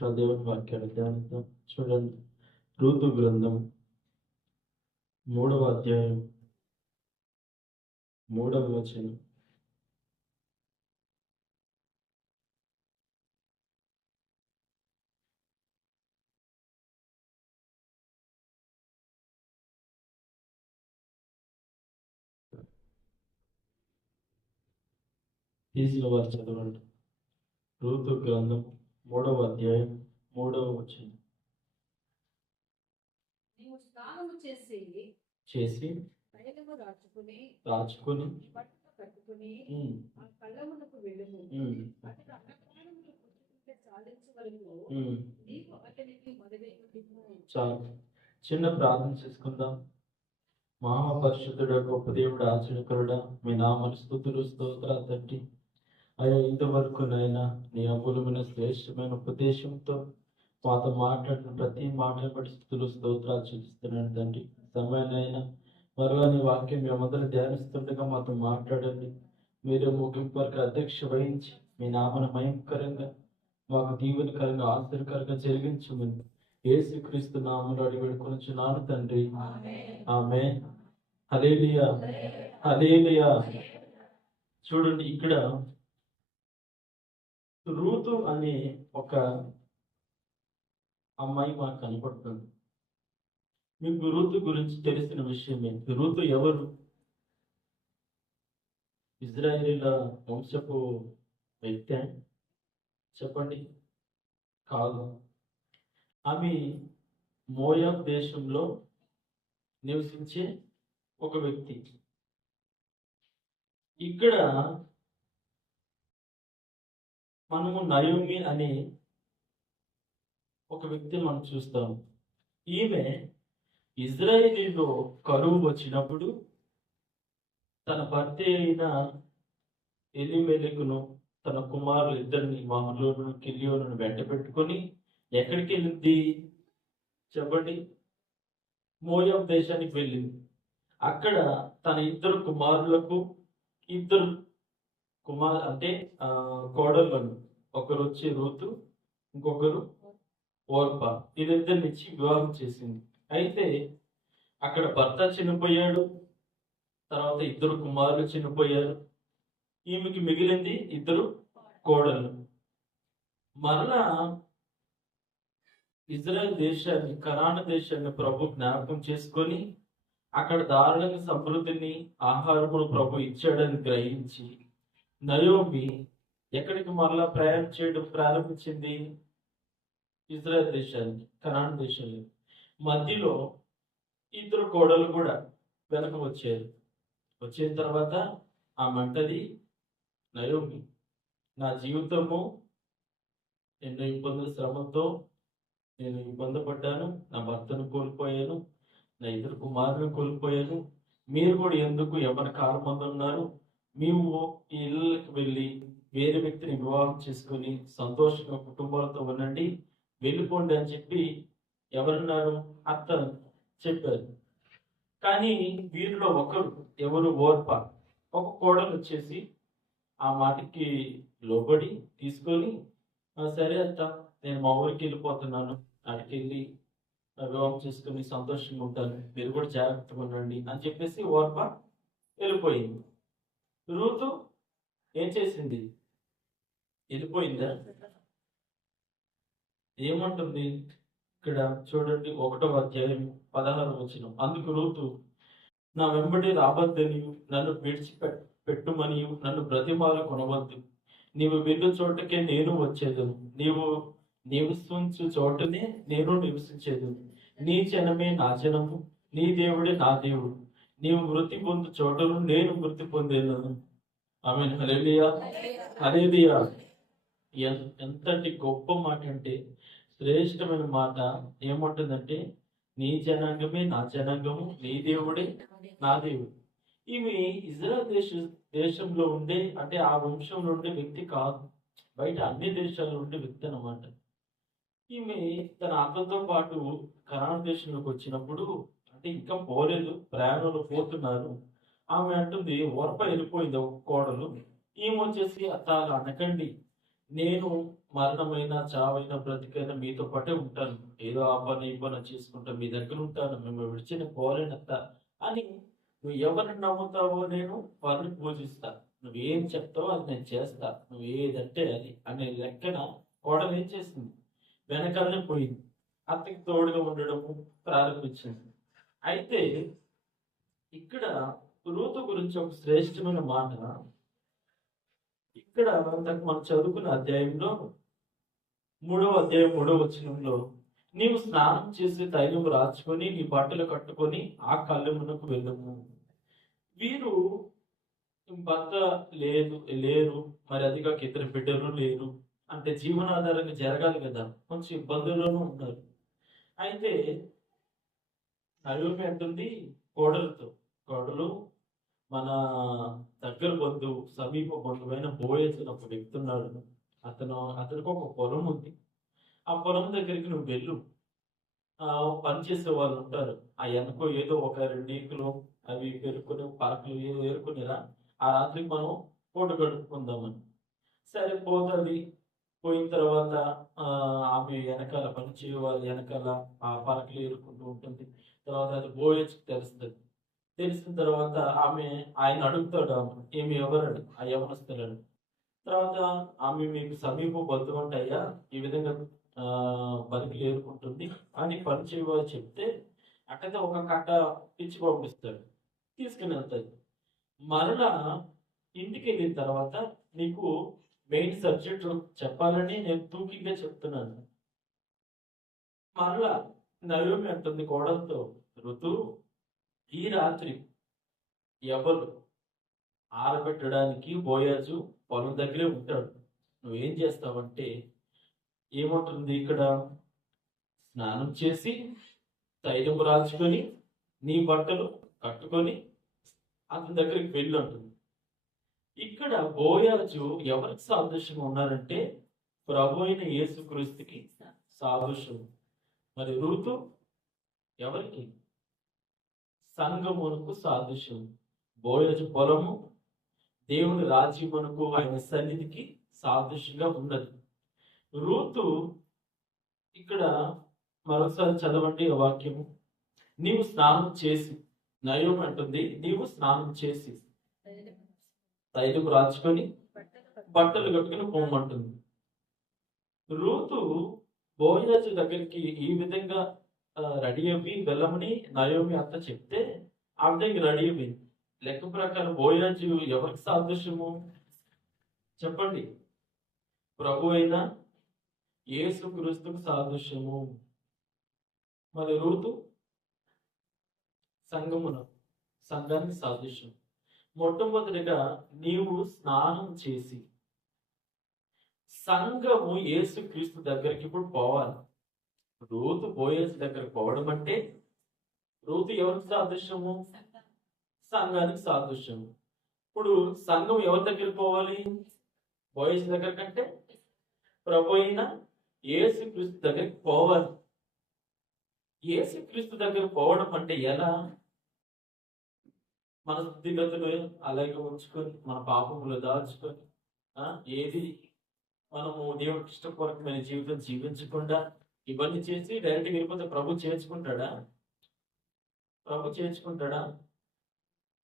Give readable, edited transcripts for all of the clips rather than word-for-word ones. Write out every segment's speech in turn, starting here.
నిమిషాలు దేవుని వాక్యాలు ధ్యానిద్దాం. చూడండి, రూతు గ్రంథం 3వ అధ్యాయం 3వ వచనం. తీసిన వారు చదవండి. రూతు గ్రంథం 3వ అధ్యాయం 3వ వచనం. చేసి రాచుకుని చాలు. చిన్న ప్రార్థన చేసుకుందాం. మహాపరిశుద్ధుడ, గొప్ప దేవుడు, ఆశ్చర్యకరుడా, మీ నామని స్తుతులు స్తోత్రాలు తండ్రి. అయ్యా, ఇంతవరకు నైనా నీ అమూల్యమైన శ్రేష్టమైన ఉపదేశంతో మాతో మాట్లాడిన ప్రతి మాటను బట్టి స్తుతులు స్తోత్రాలు చూపిస్తున్నాను తండ్రి. సమయాన్నైనా మరలా నీ వాక్యం మేమందరూ ధ్యానిస్తుండగా మాతో మాట్లాడండి. మీరు ముగింపు వరకు అధ్యక్ష వహించి మీ నామను మయంకరంగా మాకు దీవెనకరంగా ఆశ్చర్యకరంగా జరిగించమని యేసుక్రీస్తు నామములో అడిగి వేడుకొనుచున్నాను తండ్రి. ఆమేన్. హల్లెలూయా, హల్లెలూయా. చూడండి, ఇక్కడ రూతు అనే ఒక అమ్మాయి మాకు కనపడుతుంది. మీకు రూతు గురించి తెలిసిన విషయం ఏంటి? రూతు ఎవరు? ఇజ్రాయేలీల వంశపు వ్యక్తి చెప్పండి? కాదు. ఆమె మోయాబ్ దేశంలో నివసించే ఒక వ్యక్తి. ఇక్కడ మనము నయోమి అనే ఒక వ్యక్తిని మనం చూస్తాము. ఈమె ఇజ్రాయేలీలో కరువు వచ్చినప్పుడు తన భర్త అయిన ఎలీమెలెకును తన కుమారులు ఇద్దరిని మహలోను కిలియోను వెంట పెట్టుకొని ఎక్కడికి వెళ్ళింది చెప్పండి? మోయాబ్ దేశానికి వెళ్ళింది. అక్కడ తన ఇద్దరు కుమారులకు ఇద్దరు అంటే కోడళ్ళను, ఒకరు వచ్చి రూతు, ఇంకొకరు ఓర్పా, వీరిద్దరినిచ్చి వివాహం చేసింది. అయితే అక్కడ భర్త చనిపోయాడు, తర్వాత ఇద్దరు కుమారులు చనిపోయారు. ఈమెకి మిగిలింది ఇద్దరు కోడళ్ళు. మరలా ఇజ్రాయెల్ దేశాన్ని, కనాను దేశాన్ని ప్రభు జ్ఞాపకం చేసుకొని అక్కడ దారుణంగా సమృద్ధిని, ఆహారమును ప్రభు ఇచ్చాడని గ్రహించి నయోమి ఎక్కడికి మరలా ప్రయాణం చేయడం ప్రారంభించింది? ఇజ్రాయెల్ దేశానికి, కనాను దేశానికి. మధ్యలో ఇద్దరు కోడలు కూడా వెనక వచ్చారు. వచ్చిన తర్వాత ఆమె అంటది, నయోమి, నా జీవితము ఎన్నో ఇబ్బందుల శ్రమంతో నేను ఇబ్బంది పడ్డాను. నా భర్తను కోల్పోయాను, నా ఇద్దరు కుమారులను కోల్పోయాను. మీరు కూడా ఎందుకు ఎవరి కాలం మంది ఉన్నారు? మేము ఈ ఇళ్ళకి వెళ్ళి వేరే వ్యక్తిని వివాహం చేసుకొని సంతోషంగా కుటుంబాలతో ఉండండి, వెళ్ళిపోండి అని చెప్పి ఎవరున్నారు? అత్త చెప్పారు. కానీ వీరిలో ఒకరు, ఎవరు? ఓర్ప, ఒక కోడలు వచ్చేసి ఆ మాటకి లోబడి తీసుకొని, సరే అత్త, నేను మా ఊరికి వెళ్ళిపోతున్నాను, అక్కడికి వెళ్ళి వివాహం చేసుకుని సంతోషంగా ఉంటాను, మీరు కూడా జాగ్రత్తగా ఉండండి అని చెప్పేసి ఓర్ప వెళ్ళిపోయింది. రూతు ఏం చేసింది? వెళ్ళిపోయిందా? ఏమంటుంది ఇక్కడ చూడండి, 1వ అధ్యాయం 16వ వచనం. అందుకు రూతు, నా వెంబడి రావద్దనియు, నన్ను విడిచిపెట్టుమనియు నన్ను బ్రతిమాలు కొనవద్దు. నీవు వెళ్ళు చోటకే నేను వచ్చేదను, నీవు నివసించు చోటనే నేను నివసించేదను. నీ జనమే నా జనము, నీ దేవుడే నా దేవుడు. నీవు మృతి పొందు చోటను నేను మృతి పొందేను. ఆమేన్. హల్లెలూయా, హల్లెలూయా. ఎంతటి గొప్ప మాట అంటే, శ్రేష్టమైన మాట. ఏమంటుందంటే, నీ జనాంగమే నా జనాంగము, నీ దేవుడే నా దేవుడు. ఈమె ఇజ్రాయెల్ దేశంలో ఉండే, అంటే ఆ వంశంలో ఉండే వ్యక్తి కాదు, బయట అన్ని దేశాల్లో ఉండే వ్యక్తి అన్నమాట. ఈమె తన అత్తతో పాటు కనాను దేశంలోకి వచ్చినప్పుడు, అంటే ఇంకా పోలేదు, ప్రయాణంలో పోతున్నారు. ఆమె అంటుంది, ఓర్ప వెళ్ళిపోయింది ఒక కోడలు. ఈమె వచ్చేసి, అత్త అనకండి, నేను మరణమైన చావైన బ్రతికైనా మీతో పాటే ఉంటాను. ఏదో ఆ పని ఈ పని చేసుకుంటా మీ దగ్గర ఉంటాను. మిమ్మల్ని విడిచి నేను పోలేనత్త అని నువ్వు ఎవరిని నమ్ముతావో నేను వారిని పూజిస్తా. నువ్వేం చెప్తావో అది నేను చేస్తా. నువ్వు ఏదంటే అది అనే లెక్కన కోడలు ఏం చేసింది? వెనకాలనే పోయింది. అత్తకి తోడుగా ఉండడము ప్రారంభించింది. అయితే ఇక్కడ రూతు గురించి ఒక శ్రేష్టమైన మాట ఇక్కడ ఇంతకు మనం చదువుకున్న అధ్యాయంలో 3వ అధ్యాయం 3వ వచనంలో నీవు స్నానం చేసి తైలం రాచుకొని నీ బట్టలు కట్టుకొని ఆ కళ్ళమునకు వెళ్ళము. వీరు భర్త లేరు, మరి అదిగా ఇద్దరు బిడ్డలు లేరు, అంటే జీవనాధారంగా జరగాలి కదా, కొంచెం ఇబ్బందుల్లోనూ ఉన్నారు. అయితే నయోమి అంటుంది కోడలు మన దగ్గర బంధువు, సమీప బంధువైన బోయజు ఒక వ్యక్తి ఉన్నాడు. అతనికి ఒక పొలం ఉంది. ఆ పొలం దగ్గరికి నువ్వు వెళ్ళు. పనిచేసే వాళ్ళు ఉంటారు. ఆ వెనకో ఏదో ఒక 2 ఈకలు అవి పెరుక్కుని పాకలు ఏరుకునిరా, ఆ రాత్రికి మనం పూట గడుపుకుందామని. సరే పోతుంది. పోయిన తర్వాత ఆమె వెనకాల పనిచేయ వాళ్ళు వెనకాల ఆ పరకలు ఏరుకుంటూ ఉంటుంది. తర్వాత అది బోయజ్కి తెలుస్తుంది. తెలిసిన తర్వాత ఆయన అడుగుతాడు, ఈమె ఎవరడు? ఆ యవనస్తులను. తర్వాత ఆమె మీకు సమీప బంధువు ఉంటాయా, ఈ విధంగా బలికి ఏరుకుంటుంది అని పని చేయవని చెప్తే అట్టయితే ఒక కట్ట పిచ్చి పంపిస్తాడు, తీసుకుని వెళ్తాడు. మరలా ఇంటికి వెళ్ళిన తర్వాత నీకు మెయిన్ సబ్జెక్ట్ చెప్పాలని నేను తూకిగా చెప్తున్నాను. మరలా నయోమి అంటుంది కోడలతో, ఋతు ఈ రాత్రి ఎవరు ఆరబెట్టడానికి బోయాజు పొలం దగ్గరే ఉంటాడు. నువ్వేం చేస్తావంటే, ఏమంటుంది ఇక్కడ, స్నానం చేసి తైలం రాచుకొని నీ బట్టలు కట్టుకొని అతని దగ్గరికి వెళ్ళి ఉంటుంది. ఇక్కడ బోయాజు ఎవరికి సాదృశ్యంగా ఉన్నారంటే ప్రభు అయిన యేసుక్రీస్తుకి సాదృశ్యం. మరి రూతు ఎవరికి? సంఘమునకు సాదృశ్యం. బోయజు పొలము దేవుని రాజ్యమునకు, ఆయన సన్నిధికి సాదృశ్యంగా ఉన్నది. రూతు ఇక్కడ మరోసారి చదవండి ఆ వాక్యము. నీవు స్నానం చేసి, నయోమి అంటుంది, నీవు స్నానం చేసి తైలం రాచుకొని బట్టలు కట్టుకుని పోమంటుంది. రూతు బోయజు దగ్గరికి ఈ విధంగా రెడీ అవ్వి వెళ్ళమని నయోమి అత్త చెప్తే ఆ విధంగా రెడీ అయ్యింది. లెక్క ప్రకారం బోయజు ఎవరికి సాదృశ్యము చెప్పండి? ప్రభు అయిన యేసుక్రీస్తుకు సాదృశ్యము. మరి రూతు సంఘానికి సాదృశ్యం. మొట్టమొదటిగా నీవు స్నానం చేసి, సంఘము యేసుక్రీస్తు దగ్గరికి ఇప్పుడు పోవాలి. రూతు బోయజు దగ్గరికి పోవడం అంటే రూతు ఎవరికి సాదృశ్యము? సంఘానికి సాదృశ్యము. ఇప్పుడు సంఘం ఎవరి దగ్గరికి పోవాలి? బోయజు దగ్గర కంటే ప్రభు అయిన యేసుక్రీస్తు దగ్గరికి పోవాలి. యేసుక్రీస్తు దగ్గర పోవడం అంటే ఎలా? మన స్థితిగతులు అలాగే ఉంచుకొని, మన పాపములు దాచుకొని, ఏది మనము దేవుడికి ఇష్టపూర్వకమైన జీవితం జీవించకుండా ఇవన్నీ చేసి డైరెక్ట్గా వెళ్ళిపోతే ప్రభు చేర్చుకుంటాడా?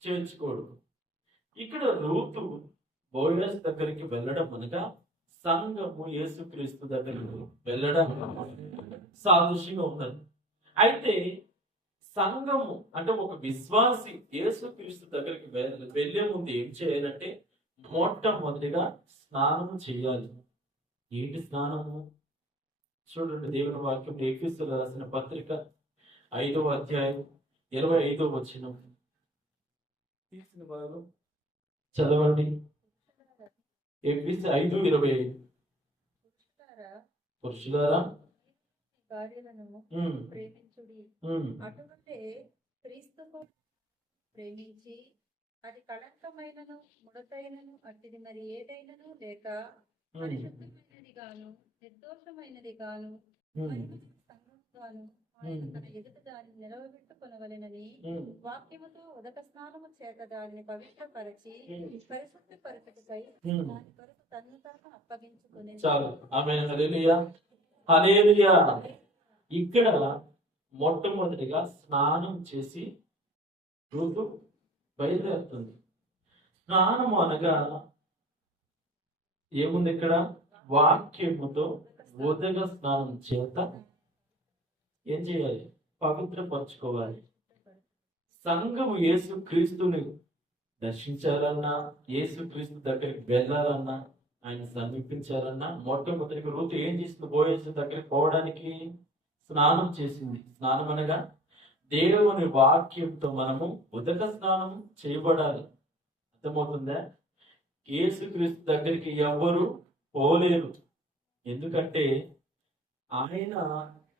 చేర్చుకోడు. ఇక్కడ రూతు బోయజ్ దగ్గరికి వెళ్ళడం అనగా సంఘము యేసుక్రీస్తు దగ్గరికి వెళ్ళడం సాదృశ్యంగా ఉన్నది. అయితే సంఘము అంటే ఒక విశ్వాసి యేసుక్రీస్తు దగ్గరికి వెళ్ళే ముందు ఏం చేయాలంటే మొట్టమొదటిగా స్నానం చేయాలి. ఏంటి స్నానము? చూడండి, దేవుని వాక్యం ఎఫెసీయులకు రాసిన పత్రిక 5వ అధ్యాయం 25వ వచనం తీసిన వారు చదవండి. ఎఫెసీ 5:25. పురుషులారా ప్రేమించుడి, అటువలే క్రీస్తుకు ప్రేమించి అది కళంకమైనను ముడతైనను అట్టిది మరి ఏదైనను లేక పరిశుద్ధమైనది గాను నిర్దోషమైనది గాను సంఘం గాను ఆయన తన ఎదుట దానిని నిలవబెట్టుకొనవలెనని వాక్యముతో ఉదక స్నానము చేత దానిని పవిత్రపరచి పరిశుద్ధపరచుటకై దాని కొరకు తన్ను తాను అప్పగించుకుని చాలు. ఆమేన్. హల్లెలూయా. హల్లెలూయా. ఇక్కడ మొట్టమొదటిగా స్నానం చేసి రూతు బయలుదేరుతుంది. స్నానము అనగా ఏముంది ఇక్కడ? వాక్యముతో ఉదక స్నానం చేత ఏం చేయాలి? పవిత్రపరచుకోవాలి. సంఘము యేసు క్రీస్తుని దర్శించాలన్నా, యేసు క్రీస్తు దగ్గరికి వెళ్ళాలన్నా, ఆయన సమీపించాలన్నా మొట్టమొదటిగా రూతు ఏం చేసింది? బోయేసు దగ్గరికి పోవడానికి స్నానం చేసింది. స్నానం అనగా దేవుని వాక్యంతో మనము ఉదక స్నానం చేయబడాలి. అర్థమవుతుందా? యేసుక్రీస్తు దగ్గరికి ఎవరు పోలేరు. ఎందుకంటే ఆయన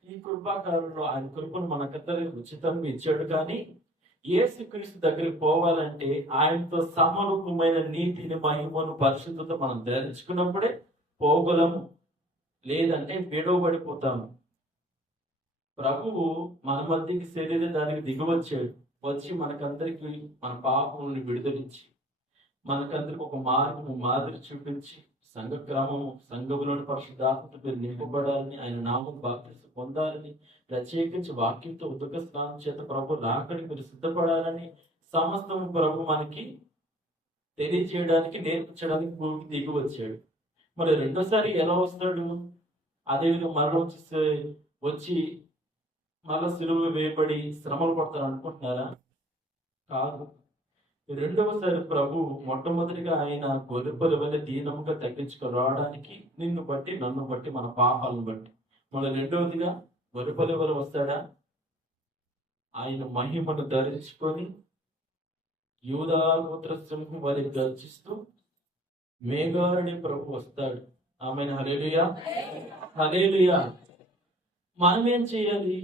ఈ కృపాకాలంలో ఆయన కృపను మనకందరికి ఉచితంగా ఇచ్చాడు. కానీ యేసుక్రీస్తు దగ్గరికి పోవాలంటే ఆయనతో సమరూపమైన నీతిని, మహిమను, పరిశుద్ధత మనం ధరించుకున్నప్పుడే పోగలము. లేదంటే విడవబడిపోతాము. ప్రభువు మన మధ్యకి శరీరం దానికి దిగివచ్చాడు. వచ్చి మనకందరికి మన పాపములను విడుదలించి మనకందరికి ఒక మార్గము, మాదిరి చూపించి సంఘ క్రమము, సంఘములోని పరిశుద్ధాత్మతో మీరు నింపబడాలని, ఆయన నామం బాప్తిసం పొందాలని, ప్రత్యేకించి వాక్యంతో ఉదక స్నానం చేత ప్రభు రాకడికి మీరు సిద్ధపడాలని సమస్తము ప్రభు మనకి తెలియజేయడానికి, నేర్పించడానికి భూమికి దిగి వచ్చాడు. మరి రెండోసారి ఎలా వస్తాడు? అదేవిధంగా మరొక వచ్చి మళ్ళా సిలువ వేయబడి శ్రమలు పడతారు అనుకుంటున్నారా? కాదు. రెండవసారి ప్రభు మొట్టమొదటిగా ఆయన గొర్రెల వల్ల దీనముగా తగ్గించుకు రావడానికి, నిన్ను బట్టి, నన్ను బట్టి, మన పాపాలను బట్టి. మళ్ళీ రెండవదిగా గొర్రెల వల్ల వస్తాడా? ఆయన మహిమను ధరించుకొని యూదా గోత్ర సింహం వారి గర్జిస్తూ మేఘారుడి ప్రభు వస్తాడు. ఆమెన్. హల్లెలూయా. హల్లెలూయా. మనం ఏం చేయాలి?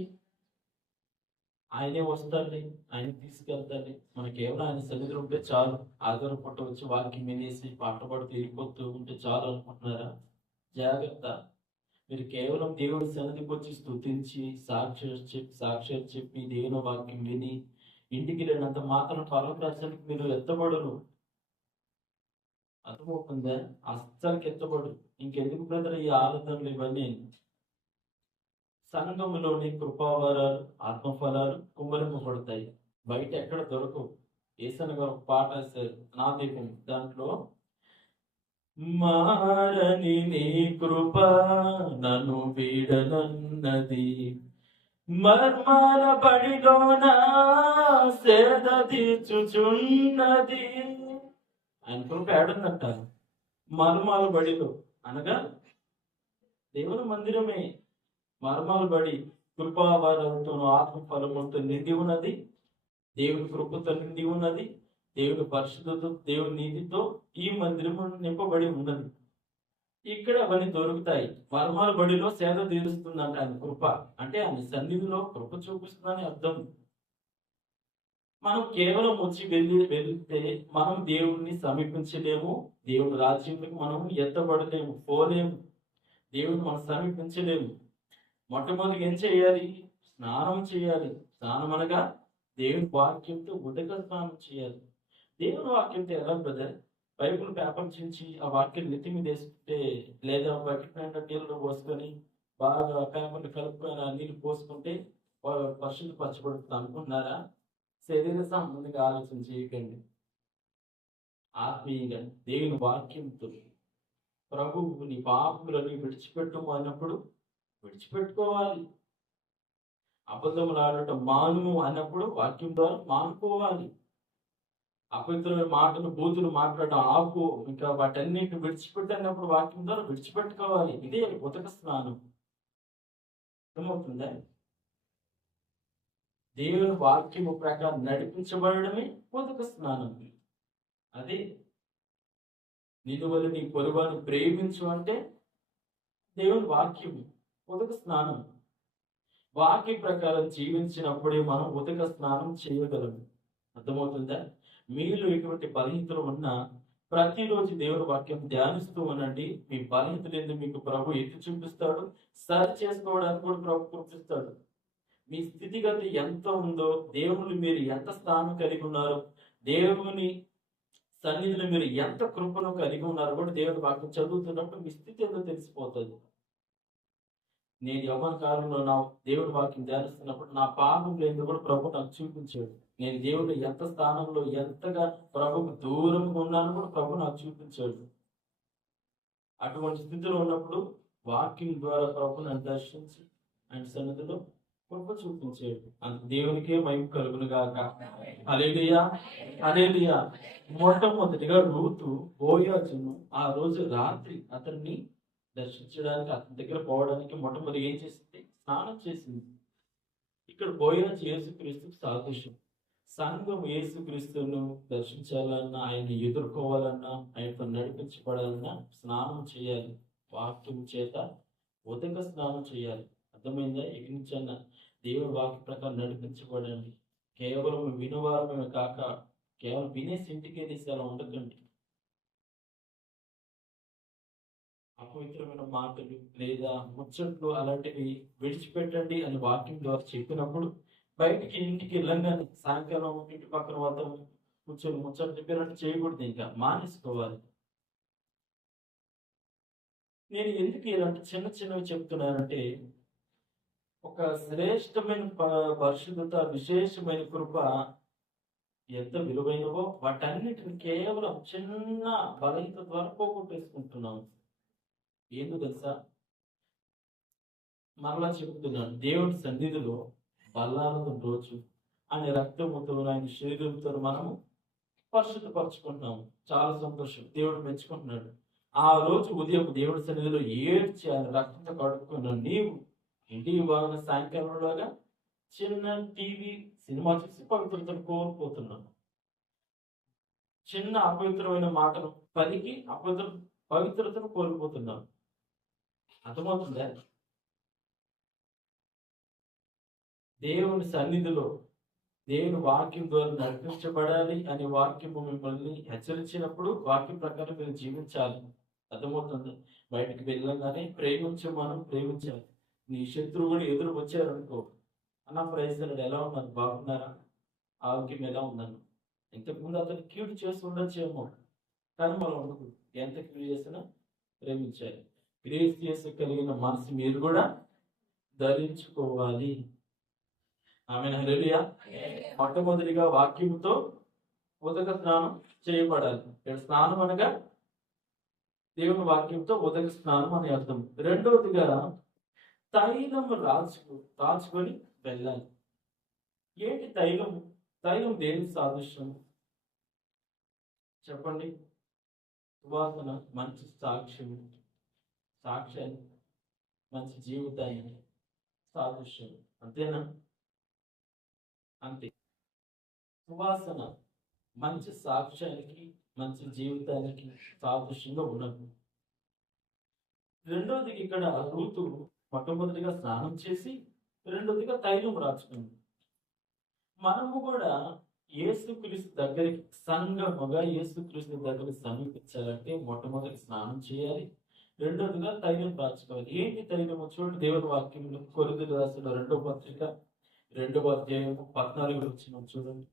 ఆయనే వస్తాడు, ఆయన తీసుకెళ్తాడు. మనకి కేవలం ఆయన సన్నిధిలో ఉంటే చాలు. ఆధారం పుట్ట వచ్చి వాక్యం వినేసి పాట పాడుతూ వెళ్ళిపోతూ ఉంటే చాలు అనుకుంటున్నారా? జాగ్రత్త. మీరు కేవలం దేవుడి సన్నిధికి వచ్చి స్తుతించి సాక్ష్యాలు చెప్పి దేవుని వాక్యం విని ఇంటికి వెళ్ళినంత మాత్రం పరలోక రాజ్యానికి మీరు ఎత్తబడరు. అర్థమవుతుందా? అస్సలకి ఎత్తబడరు. ఇంకెందుకు బ్రదర్ ఈ ఆలోచనలు ఇవన్నీ? సంఘములోని కృపావరాలు, ఆత్మఫలాలు కుమ్మరింపబడతాయి. బయట ఎక్కడ దొరకవు. యేసన్న గారు ఒక పాట రాశారు, నా దీపం. దాంట్లో మారని నీ కృప నన్ను వీడనన్నది, మర్మాల బడిలోన సేద తీర్చుచున్నది. ఆయన కృప ఏడుందంట? మర్మాల బడిలో అనగా దేవుని మందిరమే. మర్మాల బడి కృపావరంతో, ఆత్మ ఫలములతో నిండి ఉన్నది. దేవుని కృపతో నిండి ఉన్నది. దేవుని పరిశుద్ధతో, దేవుని నీతితో ఈ మందిరము నింపబడి ఉన్నది. ఇక్కడ అవన్నీ దొరుకుతాయి. మర్మాల బడిలో సేద తీరుస్తుందంట ఆయన కృప. అంటే ఆయన సన్నిధిలో కృప చూపిస్తుందని అర్థం. మనం కేవలం వచ్చి వెళ్తే మనం దేవుణ్ణి సమీపించలేము. దేవుని రాజ్యంలోకి మనం ఎత్తబడలేము, పోలేము. దేవుని మనం సమీపించలేము. మొట్టమొదటి ఏం చేయాలి? స్నానం చేయాలి. స్నానం అనగా దేవుని వాక్యంతో ఉదక స్నానం చేయాలి. దేవుని వాక్యంతో ఎలా బ్రదర్? బైబుల్ పేపర్ చించి ఆ వాక్యం నెత్తి మీద వేసుకుంటే, లేదా బకెట్ నిండా నీళ్ళు పోసుకొని బాగా పేపర్లు కలుపుకొని ఆ నీళ్ళు పోసుకుంటే పరిశుద్ధపరచబడుతుంది అనుకుంటున్నారా? శరీర సంబంధంగా ఆలోచన చేయకండి. ఆత్మీయంగా దేవుని వాక్యంతో ప్రభువు నీ పాపములను విడిచిపెట్టము అన్నప్పుడు విడిచిపెట్టుకోవాలి. అబద్ధములు ఆడటం మానుము అన్నప్పుడు వాక్యం ద్వారా మానుకోవాలి. అపవిత్రమైన మాటలు, బూతులు మాట్లాడడం ఆపు. ఇంకా వాటన్నిటిని విడిచిపెట్టినప్పుడు వాక్యం ద్వారా విడిచిపెట్టుకోవాలి. ఇదే ఉదక స్నానం. అర్థమవుతుందా? దేవుని వాక్యము ప్రకారం నడిపించబడమే ఉదక స్నానం. అదే నిన్ను వల్ల నీ పొరుగువాని ప్రేమించు అంటే దేవుని వాక్యము, ఉదక స్నానం. వాక్య ప్రకారం జీవించినప్పుడే మనం ఉదక స్నానం చేయగలము. అర్థమవుతుందా? మీలో ఎటువంటి బలహీనతలు ఉన్నా ప్రతిరోజు దేవుని వాక్యం ధ్యానిస్తూ ఉండండి. మీ బలహీనతలు ఎందుకు మీకు ప్రభు ఎత్తి చూపిస్తాడు. సరి చేసుకోవడానికి కూడా ప్రభు చూపిస్తాడు. మీ స్థితిగతి ఎంత ఉందో, దేవుని మీరు ఎంత స్థానం కలిగి ఉన్నారో, దేవుని సన్నిధిలో మీరు ఎంత కృపను కలిగి ఉన్నారో కూడా దేవుని వాక్యం చదువుతున్నప్పుడు మీ స్థితి ఏందో తెలిసిపోతుంది. నేను యవ్వన కాలంలో నా దేవుడి వాక్యం ధ్యానిస్తున్నప్పుడు నా పాపం లేదో కూడా ప్రభు నాకు చూపించాడు. నేను దేవుడు ఎంత స్థానంలో ఎంతగా ప్రభుకు దూరంగా ఉన్నాను కూడా ప్రభు నాకు చూపించాడు. అటువంటి స్థితిలో ఉన్నప్పుడు వాక్యం ద్వారా ప్రభు నన్ను దర్శించి ఆయన సన్నిధిలో ప్రభు చూపించాడు. అందుకు దేవునికే మహిమ కలుగును గాక. హల్లెలూయా, హల్లెలూయా. మొట్టమొదటిగా రూతు బోయాజును ఆ రోజు రాత్రి అతన్ని దర్శించడానికి, అతని దగ్గర పోవడానికి మొట్టమొదటి ఏం చేసింది? స్నానం చేసింది. ఇక్కడ బోయాజు యేసుక్రీస్తుకు సాదృశ్యం. సంఘం యేసుక్రీస్తును దర్శించాలన్నా, ఆయన ఎదుర్కోవాలన్నా, ఆయనతో నడిపించబడాలన్నా స్నానం చేయాలి. వాక్యం చేత ఉదక స్నానం చేయాలి. అర్థమైందా? ఇక్కడి నుంచి అన్న దేవుని వాక్య ప్రకారం నడిపించబడండి. కేవలం వినువారమే కాక కేవలం వినేసి ఇంటికి వెళ్ళేసి అలా ఉండకండి. అపవిత్రమైన మాటలు లేదా ముచ్చట్లు అలాంటివి విడిచిపెట్టండి అని వాక్యం ద్వారా చెప్పినప్పుడు బయటికి ఇంటికి వెళ్ళంగానే సాయంకాలం ఇంటి పక్కన వాతావరణం కూర్చొని ముచ్చట్లు చెప్పినట్టు చేయకూడదు, ఇంకా మానేసుకోవాలి. నేను ఎందుకు ఇలాంటి చిన్న చిన్నవి చెప్తున్నానంటే, ఒక శ్రేష్టమైన పరిశుద్ధత, విశేషమైన కృప ఎంత విలువైనవో వాటన్నిటిని కేవలం చిన్న బలహీనత ద్వారా పోగొట్టేసుకుంటున్నాం. ఏందో తెలుసా? మరలా చెబుతున్నాను, దేవుడి సన్నిధిలో బల్లారదు రోజు ఆయన రక్తముతో, ఆయన శరీరంతో మనము పరిశుద్ధపరచుకుంటున్నాము. చాలా సంతోషం, దేవుడు మెచ్చుకుంటున్నాడు. ఆ రోజు ఉదయం దేవుడి సన్నిధిలో ఏడ్చి ఆయన రక్తంతో కడుక్కున్న నీవు ఇంటికి బాగా సాయంకాలంలోగా చిన్న టీవీ సినిమా చూసి పవిత్రతను కోల్పోతున్నాను. చిన్న అపవిత్రమైన మాటను పలికి పవిత్రతను కోల్పోతున్నాను. అర్థమవుతుందా? దేవుని సన్నిధిలో దేవుని వాక్యం ద్వారా నడిపించబడాలి అనే వాక్యము మిమ్మల్ని హెచ్చరించినప్పుడు వాక్యం ప్రకారం మీరు జీవించాలి. అర్థమవుతుంది? బయటికి వెళ్ళగానే మనం ప్రేమించాలి. నీ శత్రువు కూడా ఎదురు వచ్చారనుకో, అన్న ప్రైజ్లాడు, ఎలా ఉన్నారు, బాగున్నారా, ఆరోగ్యం ఎలా ఉందన్న. ఇంతకుముందు అతను కీడు చేసి ఉండొచ్చేమో, కానీ మనం ఉండదు. ఎంత కీడు చేసినా ప్రేమించాలి. క్రీస్తు కలిగిన మనసు మీరు కూడా ధరించుకోవాలి. ఆమేన్, హల్లెలూయా. మొట్టమొదటిగా వాక్యముతో ఉదక స్నానం చేయబడాలి. ఇక్కడ స్నానం అనగా దేవుని వాక్యంతో ఉదక స్నానం అని అర్థం. రెండవదిగా తైలము రాచుకొని వెళ్ళాలి. ఏంటి తైలము? తైలం దేనికి సాదృశ్యం చెప్పండి? సువాసన, మంచి సాక్ష్యాన్ని, మంచి జీవితాన్ని సాదృశ్యం. అంతేనా? అంతే. సువాసన మంచి సాక్ష్యానికి, మంచి జీవితానికి సాదృశ్యంగా ఉన్నది. రెండవది, ఇక్కడ రూతు మొట్టమొదటిగా స్నానం చేసి రెండవదిగా తైలం రాచుకుంది. మనము కూడా యేసుక్రీస్తు దగ్గరికి, సంఘముగా యేసుక్రీస్తు దగ్గరికి సమీపించాలంటే మొట్టమొదటి స్నానం చేయాలి, రెండవదిగా తైలం రాచుకోవాలి. ఏంటి తైలము? చూడండి, దేవుని వాక్యంలో కొరింథీయులకు రాసిన 2వ పత్రిక 2వ అధ్యాయం 14 వచ్చిన చూడండి.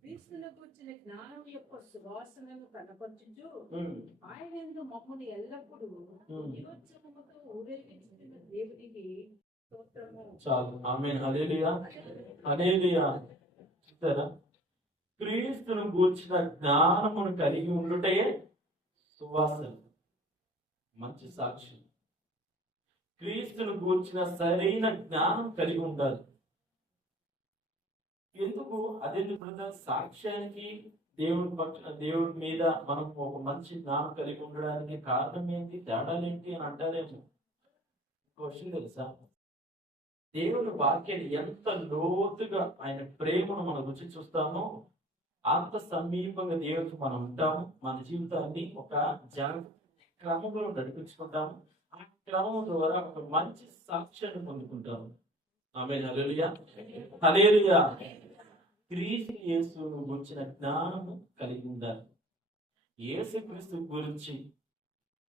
క్రీస్తును గూర్చిన జ్ఞానం యొక్క సువాసనను కనపరచుచు ఆయనందు మమ్మును ఎల్లప్పుడూ దివోత్సవముతో ఊరేగించుతున్న దేవునికి స్తోత్రము. చాలు. ఆమేన్, హల్లెలూయా, హల్లెలూయా. చూస్తారా? క్రీస్తును గూర్చిన జ్ఞానమును కలిగి ఉండుటే సువాసన, మంచి సాక్షి. క్రీస్తును గూర్చిన సరైన జ్ఞానం కలిగి ఉండాలి. ఎందుకు? అదెందుకు? సాక్ష్యానికి, దేవుడి మీద మనం ఒక మంచి జ్ఞానం కలిగి ఉండడానికి కారణం ఏంటి, తేడాలేంటి అని అంటారేమో. క్వశ్చన్ తెలుసా? దేవుని వాక్యాన్ని ఎంత లోతుగా ఆయన ప్రేమను మనం రుచి చూస్తామో అంత సమీపంగా దేవుడికి మనం ఉంటాము. మన జీవితాన్ని ఒక క్రమంలో నడిపించుకుంటాము. ఆ క్రమం ద్వారా ఒక మంచి సాక్ష్యాన్ని పొందుకుంటాము. ఆమేన్, హల్లెలూయా, హల్లెలూయా. క్రీస్తు యేసును గురించిన జ్ఞానము కలిగి ఉండాలి. యేసుక్రీస్తు గురించి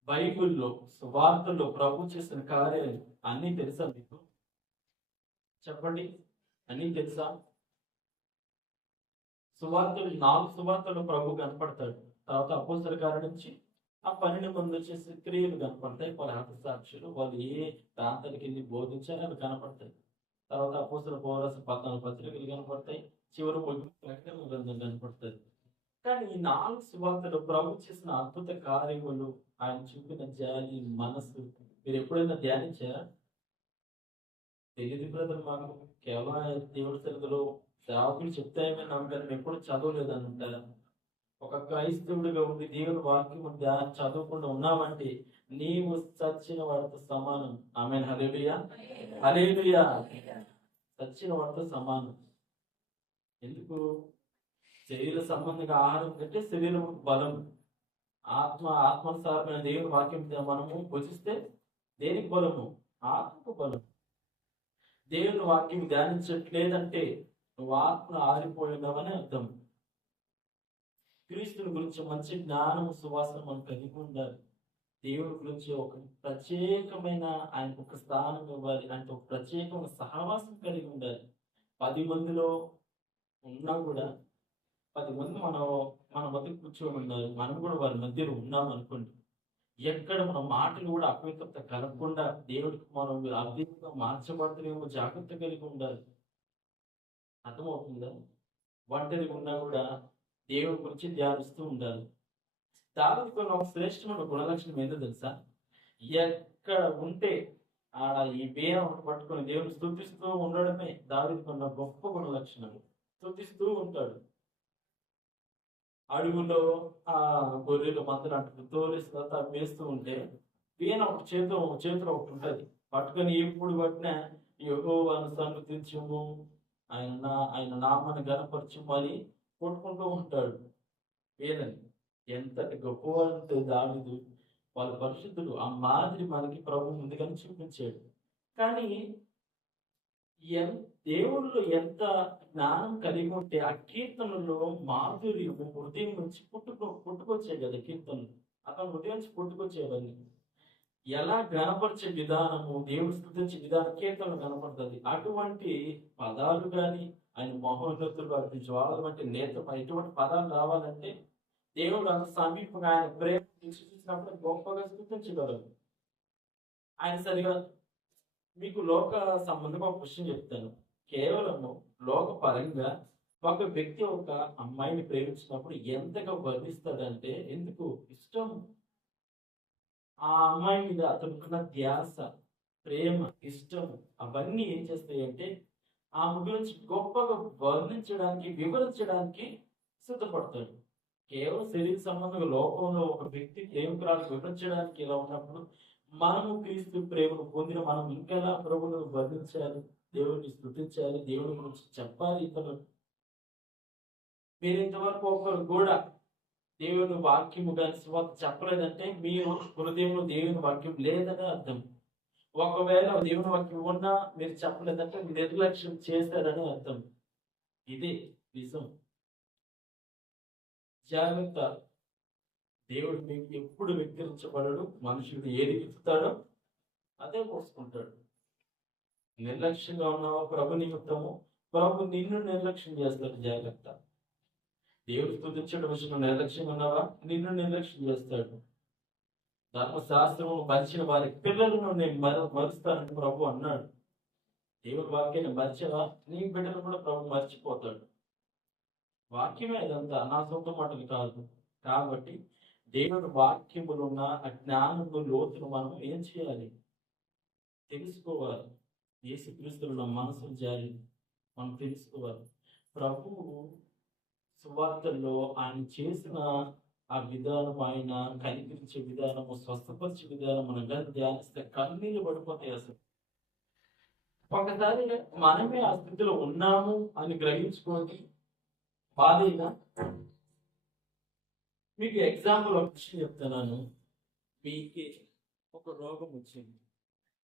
బైబిల్లో సువార్తల్లో ప్రభు చేసిన కార్యాలు అన్నీ తెలుసా మీకు? చెప్పండి, అన్నీ తెలుసా? సువార్తలు 4 సువార్తలు ప్రభు కనపడతాడు. తర్వాత అపోస్తల కార్యం నుంచి ఆ 12 మంది వచ్చేసి క్రియలు కనపడతాయి. వాళ్ళ హతసాక్షులు, వాళ్ళు ఏ ప్రాంతానికి వెళ్ళి బోధించారో అవి కనపడతాయి. తర్వాత అపోస్తల పౌలు 14 పత్రికలు కనపడతాయి. చివరి ప్రకటన గ్రంథం కనపడుతుంది. కానీ ఈ 4 సువార్తలు ప్రభు చేసిన అద్భుత కార్యములు, ఆయన చూపిన జాలి, మనసు మీరు ఎప్పుడైనా ధ్యానించారా? తెలియదు బ్రదర్, మాకు కేవలం ఆయన దేవుడి సన్నిధిలో సేవకులు చెప్తాయేమో నమ్మకం, మేము ఎప్పుడు చదవలేదని అంటారా? ఒక క్రైస్తవుడిగా ఉండి దేవుని వాక్యం చదవకుండా ఉన్నామంటే నీవు చచ్చిన వాడితో సమానం. ఆమేన్. హల్లెలూయా, హల్లెలూయా. చచ్చిన వాడితో సమానం. ఎందుకు? శరీర సంబంధిక ఆహారం కంటే శరీరం బలం. ఆత్మానుసారమైన దేవుని వాక్యం మనము భుజిస్తే దేనికి బలము? ఆత్మకు బలం. దేవుని వాక్యం ధ్యానించట్లేదంటే నువ్వు ఆత్మ ఆరిపోయినావని అర్థం. క్రీస్తుని గురించి మంచి జ్ఞానము, సువాసన మనం కలిగి ఉండాలి. దేవుని గురించి ఒక ప్రత్యేకమైన ఆయనకు ఒక స్థానం ఇవ్వాలి. అంటే ఒక ప్రత్యేకమైన సహవాసం కలిగి ఉండాలి. 10 మందిలో ఉన్నా కూడా 10 మంది మన మధ్య కూర్చొని ఉన్నారు, మనం కూడా వారి మధ్యలో ఉన్నాం అనుకోండి, ఎక్కడ మన మాటలు కూడా అపవిత్రత కలగకుండా దేవుడికి మనం అర్థంగా మార్చబడుతున్నామో జాగ్రత్త కలిగి ఉండాలి. అర్థమవుతుందా? ఒంటరిగా ఉన్నా కూడా దేవుడి గురించి ధ్యానిస్తూ ఉండాలి. దావీదుకు ఒక శ్రేష్టమైన గుణలక్షణం ఏంటో తెలుసా? ఎక్కడ ఉంటే ఆడ ఈ బేరం పట్టుకొని దేవుని స్తుతిస్తూ ఉండడమే దావీదుకు ఉన్న గొప్ప గుణలక్షణం. స్తుతిస్తూ ఉంటాడు. అడుగులో ఆ గొర్రెలు మందలు అంటూ తోలిస్తూ వేస్తూ ఉంటే వీణ ఒక చేతిలో ఒకటి ఉంటుంది, పట్టుకొని ఎప్పుడు పట్టినా యెహోవాను సన్నుతించుము, ఆయన నామాన్ని గణపరచుము అని కొట్టుకుంటూ ఉంటాడు వీణని. ఎంతటి గొప్పవాడంటే దావీదు, వాళ్ళ పరిశుద్ధులు. ఆ మాదిరి మనకి ప్రభు ముందుగానే చూపించాడు. కానీ దేవుళ్ళు ఎంత జ్ఞానం కలిగి ఉంటే ఆ కీర్తనలో మాధుర్యము హృదయం నుంచి పుట్టుకొచ్చాయి కదా కీర్తనలు. అతను హృదయం నుంచి పుట్టుకొచ్చేవన్నీ ఎలా గణపరిచే విధానము, దేవుడు స్తుతించే విధానం కీర్తనలు కనపడుతుంది. అటువంటి పదాలు కానీ ఆయన మహోన్నతులు, అటు జ్వాలలు వంటి నేత ఇటువంటి పదాలు రావాలంటే దేవుడు అంత సమీపంగా ఆయన ప్రేమ చూసినప్పుడు గొప్పగా స్తుతించగలరు. ఆయన సరిగా మీకు లోక సంబంధంగా ఒక విషయం చెప్తాను. కేవలము లోక పరంగా ఒక వ్యక్తి ఒక అమ్మాయిని ప్రేమించినప్పుడు ఎంతగా వర్ణిస్తాడంటే, ఎందుకు ఇష్టం, ఆ అమ్మాయి మీద అతనుకున్న ధ్యాస, ప్రేమ, ఇష్టం అవన్నీ ఏం చేస్తాయంటే ఆమె గురించి గొప్పగా వర్ణించడానికి, వివరించడానికి సిద్ధపడతాడు. కేవలం శరీర సంబంధంగా లోకంలో ఒక వ్యక్తి ప్రేమికురాలకు వివరించడానికి ఇలా ఉన్నప్పుడు మనము క్రీస్తు ప్రేమను పొందిన మనం ఇంకెలా ప్రభువును వర్ణించాలి, దేవుడిని స్తుతించాలి, దేవుడి గురించి చెప్పాలి. ఇతను మీరు ఇంతవరకు ఒకరు కూడా దేవుని వాక్యము కానీ స్వార్థ చెప్పలేదంటే మీరు హృదయంలో దేవుని వాక్యం లేదని అర్థం. ఒకవేళ దేవుని వాక్యం ఉన్నా మీరు చెప్పలేదంటే నిర్లక్ష్యం చేస్తారని అర్థం. ఇది నిజం. జాగ్రత్త. దేవుడు మీకు ఎప్పుడు వెక్కిరించబడడు. మనుషుడు ఏది విత్తుతాడో అదే పోసుకుంటాడు. నిర్లక్ష్యంగా ఉన్నావా ప్రభు నిమిత్తము, ప్రభు నిన్ను నిర్లక్ష్యం చేస్తాడు. జాగ్రత్త. దేవుడు స్తుతించడం విషయంలో నిర్లక్ష్యంగా ఉన్నావా, నిన్ను నిర్లక్ష్యం చేస్తాడు. ధర్మశాస్త్రము మరిచిన వారి పిల్లలను నేను మరుస్తానని ప్రభు అన్నాడు. దేవుడి వాక్యాన్ని మరిచవా, నీ బిడ్డలు కూడా ప్రభు మర్చిపోతాడు. వాక్యమే ఇదంతా, నా సొంత మాటలు కాదు. కాబట్టి దేవుడి వాక్యములు ఉన్న అజ్ఞానము లోతును మనం ఏం చేయాలి? తెలుసుకోవాలి. యేసుక్రీస్తులో మనసు జారి మనం తెలుసుకోవాలి. ప్రభువు సువార్తల్లో ఆయన చేసిన ఆ విధానం, ఆయన కనిపించే విధానము, స్వస్థపరిచే విధానం మనం కానీ ధ్యానిస్తే కన్నీళ్ళు పడిపోతాయి. అసలు ఒకసారి మనమే ఆ స్థితిలో ఉన్నాము అని గ్రహించుకోండి. బాధైనా మీకు ఎగ్జాంపుల్ ఒక విషయం చెప్తున్నాను. మీకు ఒక రోగం వచ్చింది,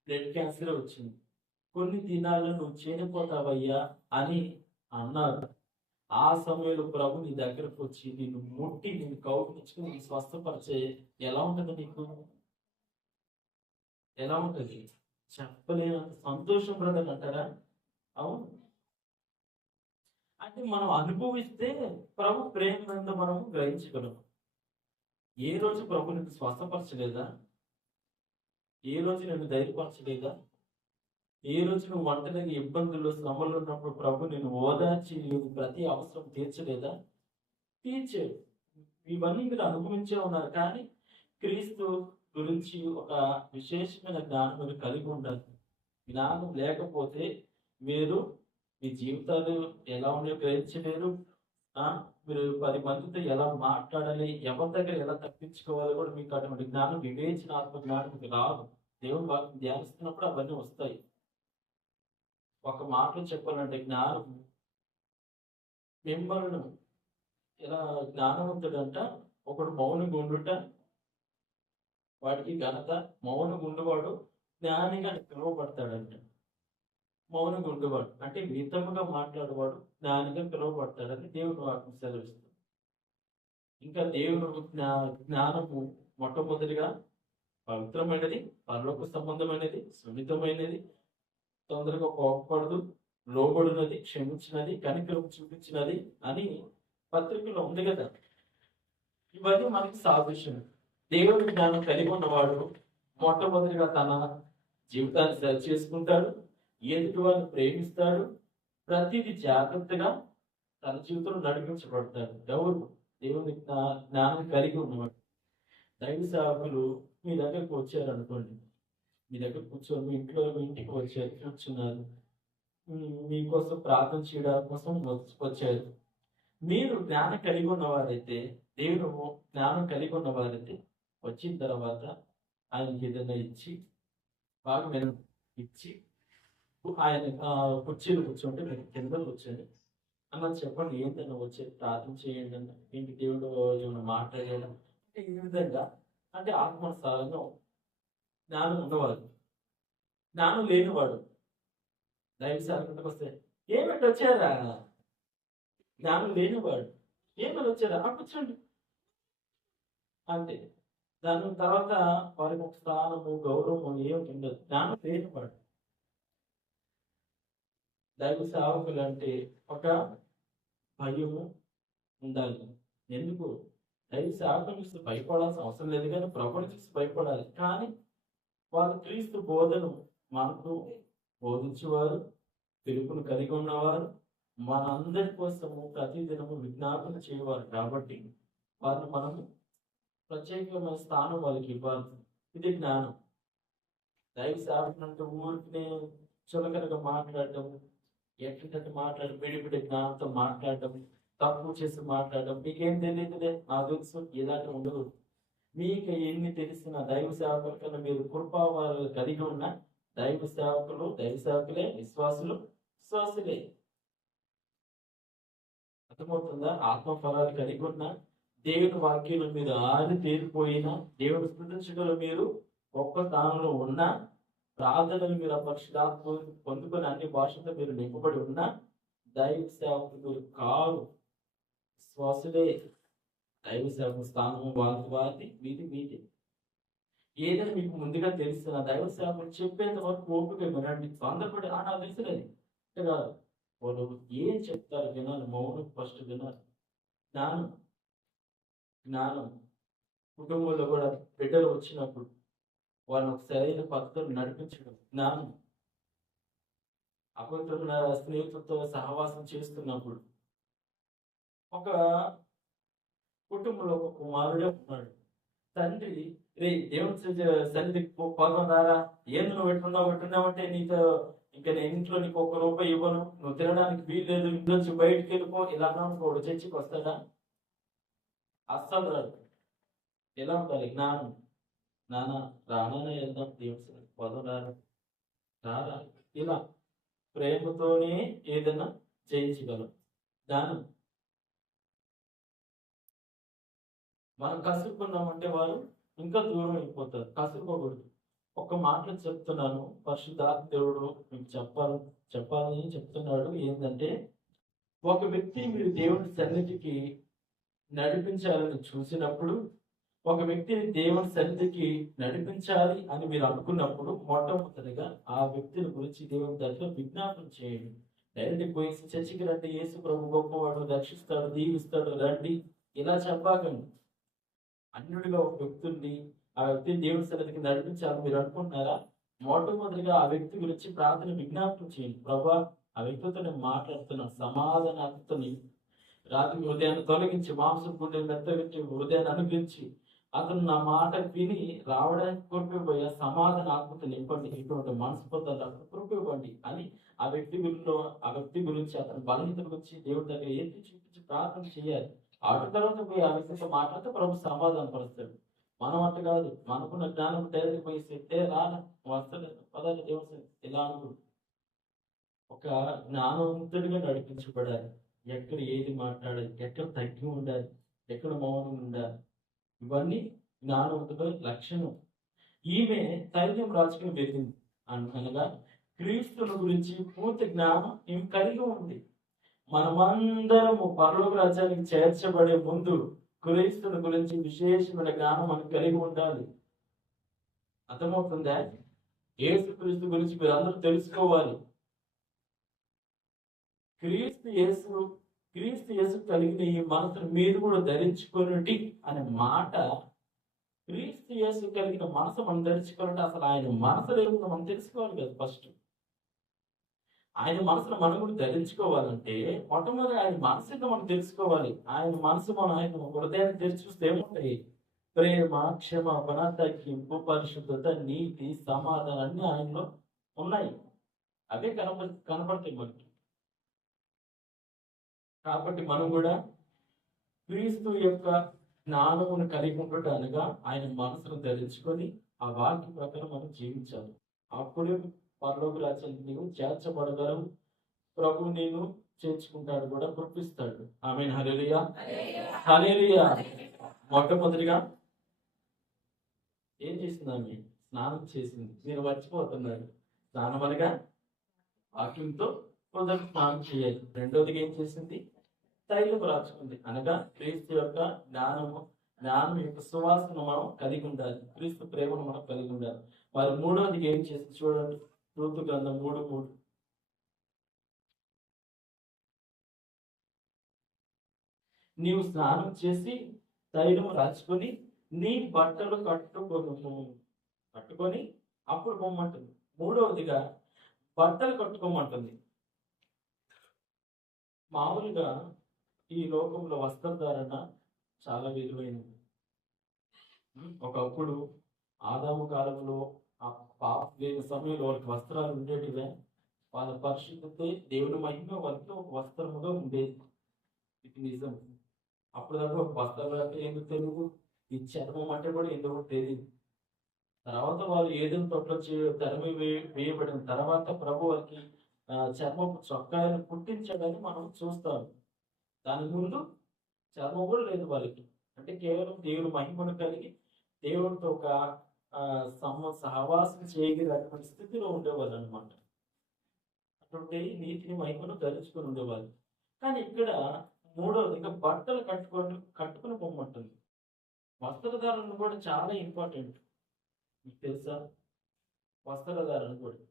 బ్లడ్ క్యాన్సర్ వచ్చింది. కొన్ని దినాల్లో నువ్వు చనిపోతావయ్యా అని అన్నారు. ఆ సమయంలో ప్రభు నీ దగ్గరకు వచ్చి నిన్ను ముట్టి నిన్ను కౌగిలించుకుని నిన్ను స్వస్థపరిచే ఎలా ఉంటది నీకు? ఎలా ఉంటది? చెప్పలేనంత సంతోషం బ్రదర్ అంటారా? అవును. అంటే మనం అనుభవిస్తే ప్రభు ప్రేమ ఎంత మనం గ్రహించగలం. ఏ రోజు ప్రభు నిన్ను స్వస్థపరచలేదా? ఏ రోజు నిన్ను ధైర్యపరచలేదా? ఏ రోజు నువ్వు ఒంటరిగా ఇబ్బందులు శ్రమలు ఉన్నప్పుడు ప్రభు నిన్ను ఓదార్చి నీకు ప్రతి అవసరం తీర్చలేదా? తీర్చాడు. ఇవన్నీ మీరు అనుభవించే ఉన్నారు. కానీ క్రీస్తు గురించి ఒక విశేషమైన జ్ఞానం మీరు కలిగి ఉండాలి. జ్ఞానం లేకపోతే మీరు మీ జీవితాలు ఎలా ఉన్నాయో గ్రహించలేరు. ఆ మీరు 10 మందితో ఎలా మాట్లాడాలి, ఎవరి దగ్గర ఎలా తప్పించుకోవాలో కూడా మీకు అటువంటి జ్ఞానం, వివేచనాత్మక జ్ఞానం మీకు రాదు. దేవుని వాక్యం ధ్యానిస్తున్నప్పుడు అవన్నీ వస్తాయి. ఒక మాటలో చెప్పాలంటే జ్ఞానం మిమ్మల్ని ఎలా జ్ఞానవంతుడంట ఒకడు మౌనంగా ఉండుట వాడికి ఘనత. మౌనంగా ఉండేవాడు జ్ఞానిగా పిలువబడతాడంట. మౌనంగా ఉండేవాడు అంటే మితముగా మాట్లాడేవాడు జ్ఞానిగా పిలువబడతాడని దేవుని వాక్యం సెలవిస్తుంది. ఇంకా దేవుడు జ్ఞానము మొట్టమొదటిగా పవిత్రమైనది, పరలోక సంబంధమైనది, సున్నితమైనది, తొందరగా కోపపడదు, లోబడినది, క్షమించినది, కనికరం చూపించినది అని పత్రికలో ఉంది కదా. ఇవన్నీ మనకి సాదృశ్యం. దేవుడి జ్ఞానం కలిగి ఉన్నవాడు మొట్టమొదటిగా తన జీవితాన్ని సరి చేసుకుంటాడు, ఎదుటి వారిని ప్రేమిస్తాడు, ప్రతిదీ జాగ్రత్తగా తన జీవితంలో నడిపించబడతాడు. ఎవరు? దేవుని జ్ఞానం కలిగి ఉన్నవాడు. దైవ సేవకులు మీ దగ్గరకు వచ్చారు అనుకోండి, మీ దగ్గర కూర్చొని మీ ఇంటికి వచ్చారు, కూర్చున్నారు, మీకోసం ప్రార్థన చేయడం కోసం వచ్చారు. మీరు జ్ఞానం కలిగి ఉన్నవారైతే, దేవుడు జ్ఞానం కలిగి ఉన్నవారైతే వచ్చిన తర్వాత ఆయనకి ఏదైనా ఇచ్చి బాగా మేము ఇచ్చి ఆయన కుర్చీలు కూర్చోండి, మీరు కింద కూర్చొని అన్న చెప్పండి ఏంటన్నా వచ్చి ప్రార్థన చేయండి అన్న, ఇంటి దేవుడు ఏమైనా మాట్లాడడం ఈ విధంగా. అంటే ఆత్మసారంగా జ్ఞానం ఉన్నవాడు. జ్ఞానం లేనివాడు దైవ సాధనకు వస్తే ఏమిటి వచ్చారా? జ్ఞానం లేనివాడు ఏమని వచ్చారా కూర్చోండి అంతే. దాని తర్వాత వారికి ఒక స్థానము గౌరవం ఏమి ఉండదు. జ్ఞానం లేనివాడు. దైవ సేవకులు అంటే ఒక భయము ఉండాలి. ఎందుకు? దైవ సేవకులు చూసి భయపడాల్సిన అవసరం లేదు, కానీ ప్రభుని చూసి భయపడాలి. కానీ వాళ్ళు క్రీస్తు బోధను మనకు బోధించేవారు, పిలుపును కలిగి ఉన్నవారు, మనందరి కోసము ప్రతిదినము విజ్ఞాపన చేయవారు కాబట్టి వారిని మనము ప్రత్యేకమైన స్థానం వాళ్ళకి ఇవ్వాలి. ఇది జ్ఞానం. దైవ సేవకులు అంటే ఊరికి చులకనగా మాట్లాడటం, ఎట్లంటే మాట్లాడడం, బిడిబిడి జ్ఞానంతో మాట్లాడటం, తప్పు చేసి మాట్లాడడం, మీకేం తెలియదులే నాకు తెలుసు, ఇలాంటి ఉండదు. మీకు ఎన్ని తెలిసిన దైవ సేవకుల కన్నా మీరు కృపావారు కలిగి ఉన్న దైవ సేవకులే, విశ్వాసులు విశ్వాసులే. అర్థమవుతుందా? ఆత్మఫలాలు కలిగి ఉన్న దేవుని వాక్యంలో మీరు ఆరి తేలిపోయినా, దేవుని స్మృతించగల మీరు గొప్ప స్థానంలో ఉన్నా, ప్రార్థనలు మీరు పరిశుద్ధాత్మ పొందుకొని అన్ని భాషలతో మీరు నింపబడి ఉన్నా, దైవ సేవకులు కారు విశ్వాసులే. దైవ సేవకు స్థానం వారిది, మీది. ఏదైనా మీకు ముందుగా తెలిసిన దైవ సేవకులు చెప్పేంత వరకు ఓపిక వినండి. తొందరపడి నాకు తెలిసినది కాదు. వాళ్ళు ఏం చెప్తారు వినాలి, మౌనం ఫస్ట్ వినాలి. జ్ఞానం కుటుంబంలో కూడా బిడ్డలు వచ్చినప్పుడు వాళ్ళని ఒక సరైన పద్ధతులు నడిపించడం జ్ఞానం. అపవిత్రమైన స్నేహితులతో సహవాసం చేస్తున్నప్పుడు ఒక కుటుంబంలో ఒక కుమారుడే ఉన్నాడు. తండ్రి రే దేవుని సన్నిధి పదం రారా, ఏంది నువ్వు పెట్టున్నావంటే నీతో ఇంకా నేను ఇంట్లో నీకు ₹1 ఇవ్వను, నువ్వు తినడానికి వీల్లేదు, ఇంట్లోంచి బయటికి వెళ్ళిపో ఇలా అన్నాడు. చర్చికి వస్తాడా? అస్సలు రాదు. ఎలా ఉండాలి జ్ఞానం? రానానే వెళ్దాం దేవుని పదం రారా, ఇలా ప్రేమతోనే ఏదైనా చేయించగలం. జ్ఞానం. మనం కసురుకున్నామంటే వారు ఇంకా దూరం అయిపోతారు. కసురుకోకూడదు. ఒక మాటలు చెప్తున్నాను, పరిశుద్ధాత్మ దేవుడు మీకు చెప్పాలని చెప్తున్నాడు. ఏంటంటే ఒక వ్యక్తిని మీరు దేవుని సన్నిధికి నడిపించాలని చూసినప్పుడు, ఒక వ్యక్తిని దేవుని సన్నిధికి నడిపించాలి అని మీరు అనుకున్నప్పుడు, మొట్టమొదటిగా ఆ వ్యక్తిని గురించి దేవుని దగ్గర విజ్ఞాపన చేయండి. డైరెక్ట్ పోయి చర్చికి రండి, యేసు ప్రభు గొప్పవాడు, రక్షిస్తాడు, దీవిస్తాడు, రండి ఇలా చెప్పాకండి. అన్యుడిగా ఒక వ్యక్తిని, ఆ వ్యక్తిని దేవుని సన్నిధికి నడిపించాలని మీరు అనుకుంటున్నారా? మొట్టమొదటిగా ఆ వ్యక్తి గురించి ప్రార్థన విజ్ఞాపన చేయండి. ప్రభా, ఆ వ్యక్తితో నేను మాట్లాడుతున్నాను, సమాధానాన్ని రాత్రి హృదయాన్ని తొలగించి, మాంసం గుండెని మెత్తగించి, హృదయాన్ని అనుగ్రహించి, అతను నా మాట విని రావడానికి కృప సమాధాన ఆత్మతో నింపండి, ఇటువంటి మనసు పొందాలి కృప ఇవ్వండి అని ఆ వ్యక్తి గురించి అతని బలహీనత గురించి దేవుడి దగ్గర ఎత్తి చూపించి ప్రార్థన చేయాలి. ఆట తర్వాత పోయి ఆ వ్యక్తితో మాట్లాడితే ప్రభు సమాధాన పరుస్తాడు. మనం అట్ట కాదు, మనకున్న జ్ఞానం డైరెక్ట్ పోయి చెప్తే రాను వస్తలేదు పదాలు దేవుడు ఇలా అనుకుంటు ఒక జ్ఞానవంతుడిగా నడిపించబడాలి. ఎక్కడ ఏది మాట్లాడాలి, ఎక్కడ తగ్గి ఉండాలి, ఎక్కడ మౌనం ఉండాలి, ఇవన్నీ జ్ఞానవంతుడి లక్షణం. ఈమె ధైర్యం రాజుకుని వెళ్ళింది అనగా క్రీస్తుని గురించి పూర్తి జ్ఞానం ఈమె కలిగి ఉంది. మనమందరము పరలోక రాజ్యానికి చేర్చబడే ముందు క్రీస్తుని గురించి విశేషమైన జ్ఞానం మనకు కలిగి ఉండాలి. అర్థమవుతుందా? యేసు క్రీస్తు గురించి మీరు అందరూ తెలుసుకోవాలి. క్రీస్తు యేసు కలిగిన ఈ మనసును మీరు కూడా ధరించుకోనండి అనే మాట, క్రీస్తు యేసు కలిగిన మనసు మనం ధరించుకోవాలంటే అసలు ఆయన మనసు లేకుండా మనం తెలుసుకోవాలి కదా. ఫస్ట్ ఆయన మనసును మనం కూడా ధరించుకోవాలంటే మొట్టమొదటి ఆయన మనసును మనం తెలుసుకోవాలి. ఆయన మనసు ఆయన హృదయాన్ని తెరిచి చూస్తే ఏముంటాయి? ప్రేమ, క్షమాపణ, తగ్గింపు, పరిశుద్ధత, నీతి, సమాధానం అన్ని ఆయనలో ఉన్నాయి. అవే కనపడతాయి మనకి. కాబట్టి మనం కూడా క్రీస్తు యొక్క జ్ఞానమును కలిగి ఉండటానుగా ఆయన మనసును ధరించుకొని ఆ వాక్య ప్రకారం మనం జీవించాలి. అప్పుడే పరలోక రాజ్యానికి నీవు చేర్చబడగలవు. ప్రభు నేను చేర్చుకుంటాడు కూడా, కృపిస్తాడు. ఆమేన్. హల్లెలూయా, హల్లెలూయా. మొట్టమొదటిగా ఏం చేసింది ఆమె? స్నానం చేసింది. మీరు మర్చిపోతున్నారు. స్నానం అనగా వాక్యంతో మొదటి స్నానం చేయాలి. రెండోదిగా ఏం చేసింది? తైలం రాచుకుంది. అనగా క్రీస్తు యొక్క జ్ఞానం యొక్క సువాసన మనం కలిగి ఉండాలి. క్రీస్తు ప్రేమను మనం కలిగి ఉండాలి. మరి మూడోదిగా ఏం చేసింది చూడండి, ఋతు గ్రంథం 3:3. నీవు స్నానం చేసి తైలం రాచుకొని నీ బట్టలు కట్టుకొని అప్పుడు పొమ్మంటుంది. మూడవదిగా బట్టలు కట్టుకోమంటుంది. మామూలుగా ఈ లోకంలో వస్త్రధారణ చాలా విలువైనది. ఒకప్పుడు ఆదాము కాలంలో ఆ పాప లేని సమయంలో వాళ్ళకి వస్త్రాలు ఉండేటివే. వాళ్ళ పరిశుద్ధతే దేవుని మహిమ వాళ్ళకి ఒక వస్త్రముగా ఉండేది. ఇది నిజం. అప్పుడు దాకా ఒక వస్త్రాలు అంటే ఎందుకు తెలియదు, ఈ చర్మం అంటే కూడా ఎందుకు తెలియదు. తర్వాత వాళ్ళు ఏదైనా తొట్లో తరిమి వేయబడిన తర్వాత ప్రభు వారికి చర్మపు చొక్కాయలు కుట్టించడాన్ని మనం చూస్తాం. దాని ముందు చర్మం కూడా లేదు వాళ్ళకి. అంటే కేవలం దేవుని మహిమను కలిగి దేవుడితో ఒక సహవాసం చేయగలిగినటువంటి స్థితిలో ఉండేవాళ్ళు అనమాట. అటువంటి నీతిని మహిమను ధరించుకొని ఉండేవాళ్ళు. కానీ ఇక్కడ మూడవది ఇంకా బట్టలు కట్టుకొని పొమ్మంటుంది. వస్త్రధారణ కూడా చాలా ఇంపార్టెంట్. మీకు తెలుసా? వస్త్రధారణ కూడా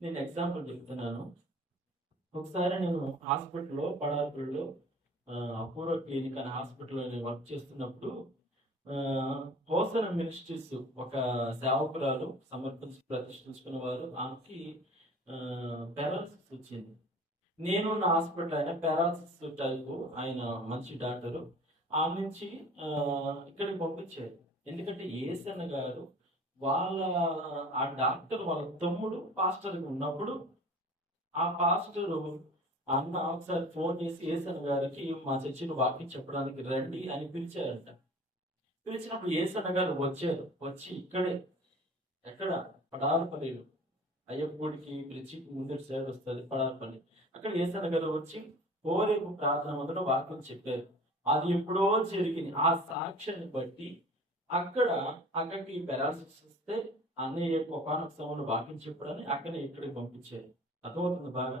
నేను ఎగ్జాంపుల్ చెప్తున్నాను. ఒకసారి నేను హాస్పిటల్లో పడార్పల్లిలో అపూర్వ క్లినిక్ అనే హాస్పిటల్లో నేను వర్క్ చేస్తున్నప్పుడు హోసన మినిస్ట్రీస్ ఒక సేవకురాలు సమర్పించి ప్రతిష్ఠించుకున్న వారు, ఆమెకి పారాలసిస్ వచ్చింది. నేను నా హాస్పిటల్ అయిన పారాలసిస్ టైపు ఆయన మంచి డాక్టరు ఆమె నుంచి ఇక్కడికి పంపించారు. ఎందుకంటే ఏసన్న గారు ఆ డాక్టర్ వాళ్ళ తమ్ముడు పాస్టర్గా ఉన్నప్పుడు ఆ పాస్టరు అన్న ఒకసారి ఫోన్ చేసి ఏసన్న గారికి మా చర్చిని వాక్యం చెప్పడానికి రండి అని పిలిచారంట. పిలిచినప్పుడు ఏసన్న గారు వచ్చారు. వచ్చి ఇక్కడే ఎక్కడ పడాలపల్లిలో అయ్యప్ప గుడికి బ్రిడ్జికి ముందు సైడ్ వస్తుంది పడాలపల్లి, అక్కడ ఏసన్న గారు వచ్చి ఓరేపు ప్రార్థన మొదట వాక్యం చెప్పారు. అది ఎప్పుడో జరిగింది. ఆ సాక్ష్యాన్ని బట్టి అక్కడికి పారాలసిస్ వస్తే అన్నయ్య ఒకనొక సమయంలో వాక్యం చెప్పడని అక్కడే ఇక్కడికి పంపించారు. అర్థమవుతుంది బాగా?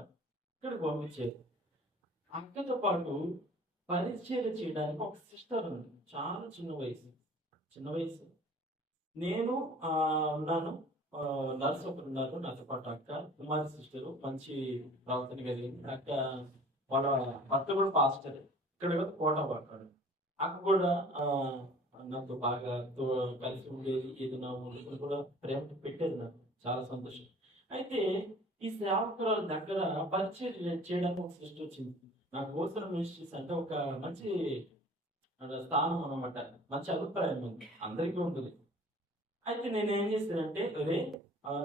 ఇక్కడికి పంపించారు. అక్కతో పాటు పరిచయం చేయడానికి ఒక సిస్టర్ ఉంది. చాలా చిన్న వయసు. నేను ఉన్నాను. నర్స్ ఒకరు ఉన్నారు నాతో పాటు. అక్క కుమారి సిస్టర్ మంచి ప్రవర్తన కలిగింది. అక్క వాళ్ళ భర్త కూడా పాస్టర్, ఇక్కడ కోటపాడు. అక్క కూడా నాతో బాగా కలిసి ఉండేది. ఏదైనా వండుకొని కూడా ప్రేమ పెట్టేది నాకు. చాలా సంతోషం. అయితే ఈ సేవకురాల దగ్గర పరిచయం చేయడానికి ఒక సిస్టర్ వచ్చింది. నాకు గోసన మినిస్ట్రీస్ అంటే ఒక మంచి స్థానం అన్నమాట. మంచి అభిప్రాయం ఉంది, అందరికీ ఉంటుంది. అయితే నేను ఏం చేశానంటే, అరే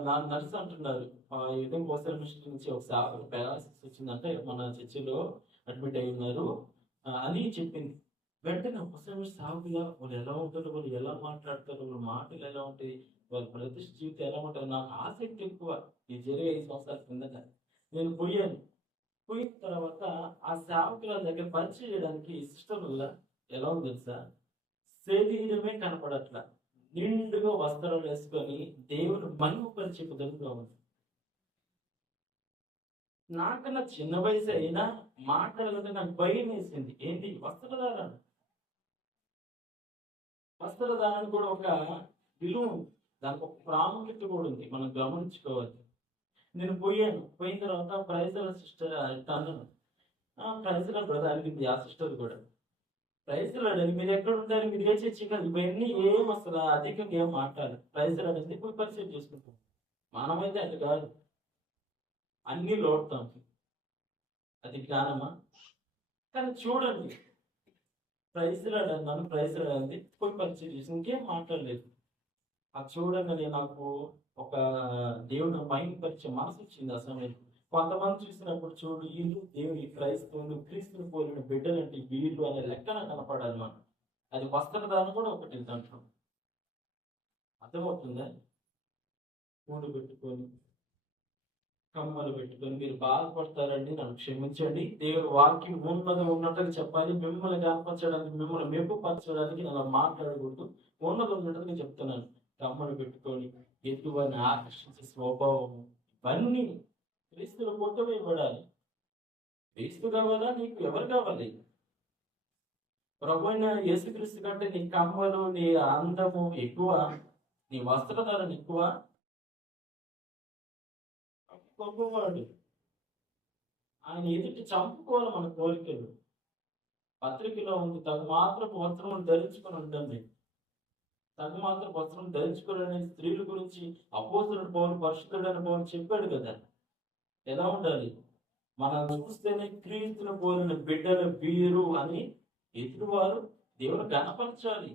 నా నర్స్ అంటున్నారు ఈ విధంగా గోసన మినిస్ట్రీ నుంచి ఒక సేవకుడు పారాలసిస్ వచ్చిందంటే మన చర్చిలో అడ్మిట్ అయి ఉన్నారు అని చెప్పింది. వెంటనే ఒకసారి సాగుగా వాళ్ళు ఎలా ఉంటారు, వాళ్ళు ఎలా మాట్లాడతారు, వాళ్ళ మాటలు ఎలా ఉంటాయి, వాళ్ళ ప్రతిష్ఠ జీవితం ఎలా ఉంటుంది, నాకు ఆసక్తి ఎక్కువ. ఈ జరిగే 5 సంవత్సరాల కిందట నేను పోయాను. పోయిన తర్వాత ఆ సేవకుల దగ్గర పరిచయం చేయడానికి సిస్టర్ వల్ల ఎలా ఉంది తెలుసా, శరీరమే కనపడట్లా, నిండుగా వస్త్రాలు వేసుకొని దేవుని మహిమపరిచే విధంగా ఉంది. నాకన్నా చిన్న వయసు అయినా మాట్లాడాలంటే నాకు భయం వేసింది. ఏంటి వస్త్రధారణ కూడా ఒక విలువ ఉంది, దానికి ఒక ప్రాముఖ్యత కూడా ఉంది, మనం గమనించుకోవాలి. నేను పోయిన తర్వాత ప్రైజల సిస్టర్ అంటాను, ప్రైజల బ్రదర్ అడిగింది ఆ సిస్టర్ కూడా. ప్రైజలు అడిగి మీరు ఎక్కడ ఉంటారు, మీరు ఏ చర్చి కాదు, ఇవన్నీ ఏం అసలు అధికంగా ఏం మాట్లాడాలి. ప్రైజలు అడిగింది ఇప్పుడు పరిచయం చేసుకుంటాం. మనమైతే అది కాదు, అన్ని లోడతాం. అది జ్ఞానమా? కానీ చూడండి, ప్రైజలు అన్నాను, ప్రైజలు అడింది పోయి పరిచయం చేసి ఇంకేం మాట్లాడలేదు. అది చూడగానే నాకు ఒక దేవుని మహిమపరిచే మనసు వచ్చింది. ఆ సమయంలో కొంతమంది చూసినప్పుడు చూడు వీళ్ళు దేవుని క్రైస్తవులు క్రీస్తుని పోలిన బిడ్డలంటే వీళ్ళు అనే లెక్కన కనపడాలి మనం. అది వస్త్రధారణ కూడా ఒకటి దాంట్లో అర్థమవుతుందా? పూలు పెట్టుకొని కమ్మలు పెట్టుకొని మీరు బాధపడతారండి, నన్ను క్షమించండి. దేవుని వాక్యం ఉన్నట్టుగా చెప్పాలి. మిమ్మల్ని కనపరచడానికి, మిమ్మల్ని మెప్పుపరచడానికి నన్ను మాట్లాడకూడదు. ఉన్నట్టుగా చెప్తున్నాను. కమ్మలు పెట్టుకొని ఎదుగుని ఆకర్షించే స్వభావము, ఇవన్నీ క్రీస్తులు కొట్టవేయబడాలి. క్రీస్తు కావాలా? నీకు ఎవరు కావాలి? ప్రభు అయిన యేసుక్రీస్తు కంటే నీ కమ్మలు, నీ అందము ఎక్కువ, నీ వస్త్రధారణ ఎక్కువ. గొప్పవాడు, ఆయన ఎదుటి చంపుకోవాలి మన కోరికలు. పత్రికలో ఉంది, తగు మాత్రపు వస్త్రములు ధరించుకొని ఉండండి. తగు మాత్రపు వస్త్రం ధరించుకోవాలని స్త్రీల గురించి అపోస్తులుడు పౌలు, పరిశుద్ధుడైన పౌలు చెప్పాడు కదా. ఎలా ఉండాలి? మనం చూస్తేనే క్రీస్తును పోలిన బిడ్డలు వీరు అని ఎదురువారు దేవుని గణపరచాలి.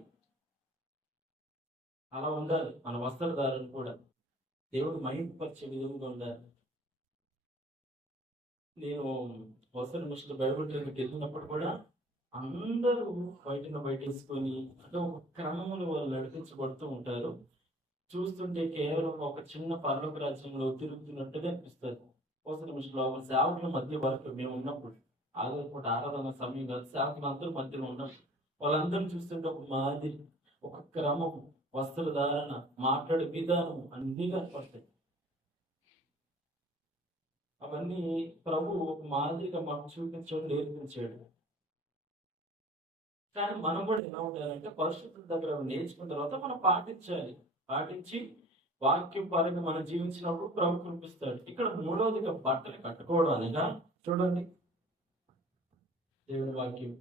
అలా ఉండాలి మన వస్త్రధారణ కూడా, దేవుడు మహిమపరిచే విధంగా ఉండాలి. నేను వస్త్ర మిషన్లో బైబిల్ ట్రైన్కి వెళ్ళినప్పుడు కూడా అందరూ బయట వేసుకొని అంటే ఒక క్రమంలో వాళ్ళు నడిపించబడుతూ ఉంటారు. చూస్తుంటే కేవలం ఒక చిన్న పర్లోక రాజ్యంలో తిరుగుతున్నట్టుగా అనిపిస్తుంది. వస్త్ర మిషన్లో ఒక సేవకుల మధ్య వరకు మేము ఉన్నప్పుడు, ఆధారపూట ఆరాధన సమయం కాదు, సేవకులు అందరూ మధ్యలో ఉన్నప్పుడు వాళ్ళందరూ చూస్తుంటే ఒక మాదిరి, ఒక క్రమం, వస్త్రధారణ, మాట్లాడే విధానం అన్నీ కనపడతాయి. అవన్నీ ప్రభు ఒక మాదిరిగా మాకు చూపించాడు, నేర్పించాడు. కానీ మనం కూడా ఎలా ఉండాలంటే పరిశుద్ధుల దగ్గర నేర్చుకున్న తర్వాత మనం పాటించి వాక్యం పరంగా మనం జీవించినప్పుడు ప్రభు కనిపిస్తాడు. ఇక్కడ మూడవదిగా బట్టలు కట్టుకోవడం అనగా చూడండి, దేవుని వాక్యం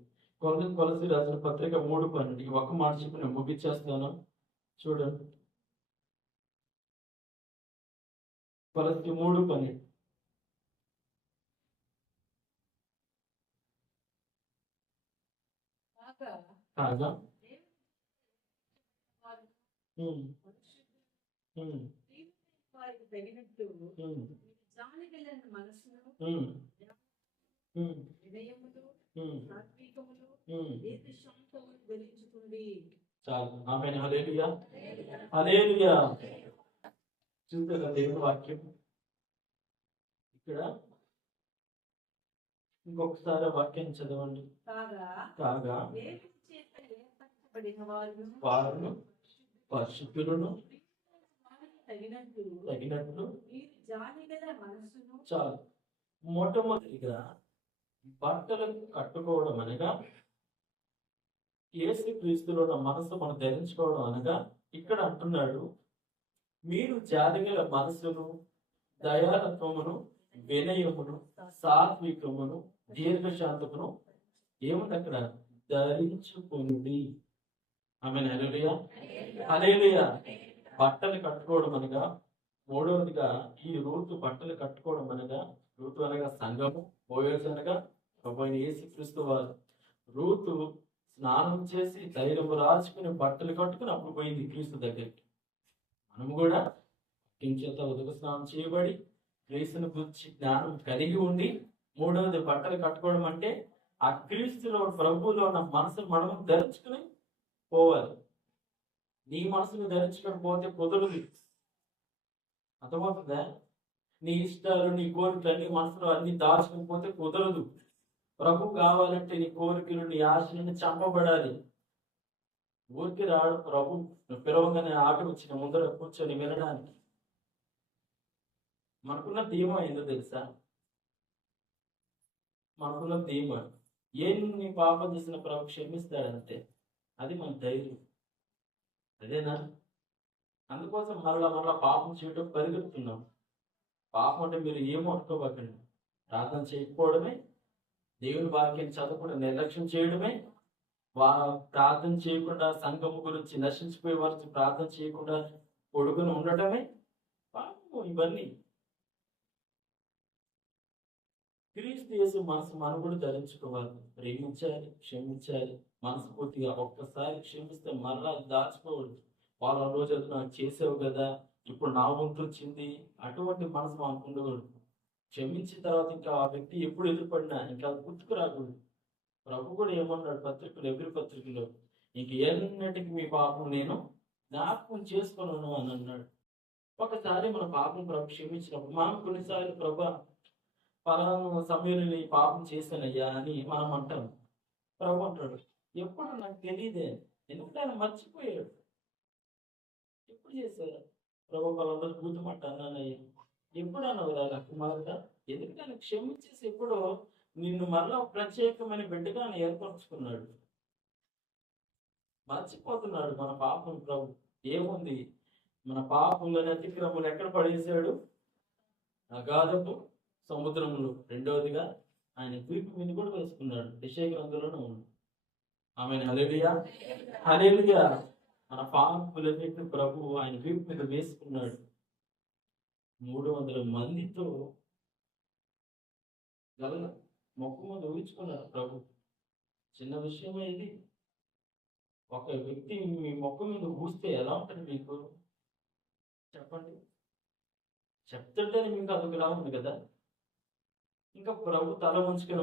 కొలసి రాసిన పత్రిక 3:12 ఒక మాట చెప్పి నేను ముగించేస్తాను. చూడండి, కొలసి 3:12 కాగా వారికి తగినట్టు జాలిగలిగిన మనసును, వినయములు, సాత్వికములు, దీర్ఘశాంతములు ధరించుకోండి. చాలు. ఆమేన్. హల్లెలూయా, హల్లెలూయా. చూస్తారా దేవుని వాక్యం? ఇక్కడ ఇంకొకసారి వాక్యం చదవండి. కాగా వారు పరిశుద్ధులను తగినట్లు చాలు. మొట్టమొదటిగా బట్టలను కట్టుకోవడం అనగా యేసు క్రీస్తులో ఉన్న మనసు మనం ధరించుకోవడం అనగా ఇక్కడ అంటున్నాడు, మీరు జాలిగల మనసును, దయాలత్వమును, వినయమును, సాత్వికమును, దీర్ఘశాంతమును ఏముంది అక్కడ ధరించుకునుడి. ఆమేన్. హల్లెలూయా. హల్లెలూయా. బట్టలు కట్టుకోవడం అనగా మూడవదిగా ఈ రూతు బట్టలు కట్టుకోవడం అనగా, రూతు అనగా సంఘము, బోయజు అనగా ప్రభు అయిన యేసుక్రీస్తు వారు. రూతు స్నానం చేసి తైలము రాసుకుని బట్టలు కట్టుకుని అప్పుడు పోయింది క్రీస్తు దగ్గరికి. మనము కూడా కించేత ఉదక స్నానం చేయబడి క్రీస్తుని గురించి జ్ఞానం కలిగి ఉండి, మూడవది బట్టలు కట్టుకోవడం అంటే ఆ క్రీస్తులో ప్రభువులో ఉన్న మనసును మనం ధరించుకుని పోవాలి. నీ మనసును ధరించుకొని పోతే కుదరదు. అర్థమవుతుందా? నీ ఇష్టాలు, నీ కోరికలు అన్ని మనసులో అన్ని దాచుకుని పోతే కుదరదు. ప్రభు కావాలంటే నీ కోరికలు, నీ ఆశలను చంపబడాలి. ఊరికి రాడు ప్రభు. నువ్వు పిలవగానే ఆట వచ్చిన ముందర కూర్చొని వినడానికి. మనకున్న ధీమా ఏందో తెలుసా? మనకున్న ధీమా ఎన్ని పాపం చేసిన ప్రభు క్షమిస్తాడంతే. అది మన ధైర్యం. అదేనా? అందుకోసం మరలా పాపం చేయడం పరిగెడుతున్నాం. పాపం అంటే మీరు ఏమో అనుకోబకండి. ప్రార్థన చేయకపోవడమే, దేవుని వాక్యం చదవకుండా నిర్లక్ష్యం చేయడమే, ప్రార్థన చేయకుండా సంఘము గురించి నశించిపోయే వారికి ప్రార్థన చేయకుండా పొడుగున ఉండటమే పాపం. ఇవన్నీ క్రీస్తు యేసు మనసు మనం కూడా ధరించుకోవాలి. ప్రేమించాలి, క్షమించాలి మనస్ఫూర్తిగా. ఒక్కసారి క్షమిస్తే మరలా దాచుకోవద్దు. వాళ్ళ రోజు అది నాకు చేసావు కదా, ఇప్పుడు నా వంతు వచ్చింది, అటువంటి మనసు మనకు ఉండకూడదు. క్షమించిన తర్వాత ఇంకా ఆ వ్యక్తి ఎప్పుడు ఎదురుపడినా ఇంకా అది గుర్తుకు రాకూడదు. ప్రభు కూడా ఏమన్నాడు పత్రికలు, ఎవరి పత్రికలో, ఇంక ఎన్నటికి మీ పాపం నేను జ్ఞాపకం చేసుకున్నాను అని అన్నాడు. ఒకసారి మన పాపం ప్రభు క్షమించినప్పుడు మనం కొన్నిసార్లు ప్రభు పలానా సమయంలో నీ పాపం చేశానయ్యా అని మనం అంటాం. ప్రభు అంటాడు, ఎప్పుడు నాకు తెలియదే, ఎందుకంటే ఆయన మర్చిపోయాడు. ఎప్పుడు చేశారు ప్రభు వాళ్ళందరూ కూతుమంట అన్నానయ్యా, ఎప్పుడు అన్నావు కదా కుమారుడా, ఎందుకంటే ఆయన క్షమించేసి ఎప్పుడో నిన్ను మరలా ప్రత్యేకమైన బిడ్డగా ఆయన ఏర్పరచుకున్నాడు. మర్చిపోతున్నాడు మన పాపం ప్రభు. ఏముంది మన పాపంలోని అతిక్రమలు ఎక్కడ పడేశాడు? అగాధపు సముద్రంలో. రెండవదిగా ఆయన వీపు మీద కూడా వేసుకున్నాడు. యెషయా గ్రంథంలోనే ఉంది. ఆమె హల్లెలూయా. హల్లెలూయా. మన పాపములన్నిటిని ప్రభు ఆయన వీపు మీద వేసుకున్నాడు. 300 మందితో మొక్కు మీద ఊహించుకున్నాడు ప్రభు. చిన్న విషయమే ఇది. ఒక వ్యక్తి మీ మొక్క మీద ఊస్తే ఎలా ఉంటుంది మీకు? చెప్పండి. చెప్తుంటే మీకు అదొకలా ఉంది కదా. ఇంకా ప్రభు తల ఉంచుకొని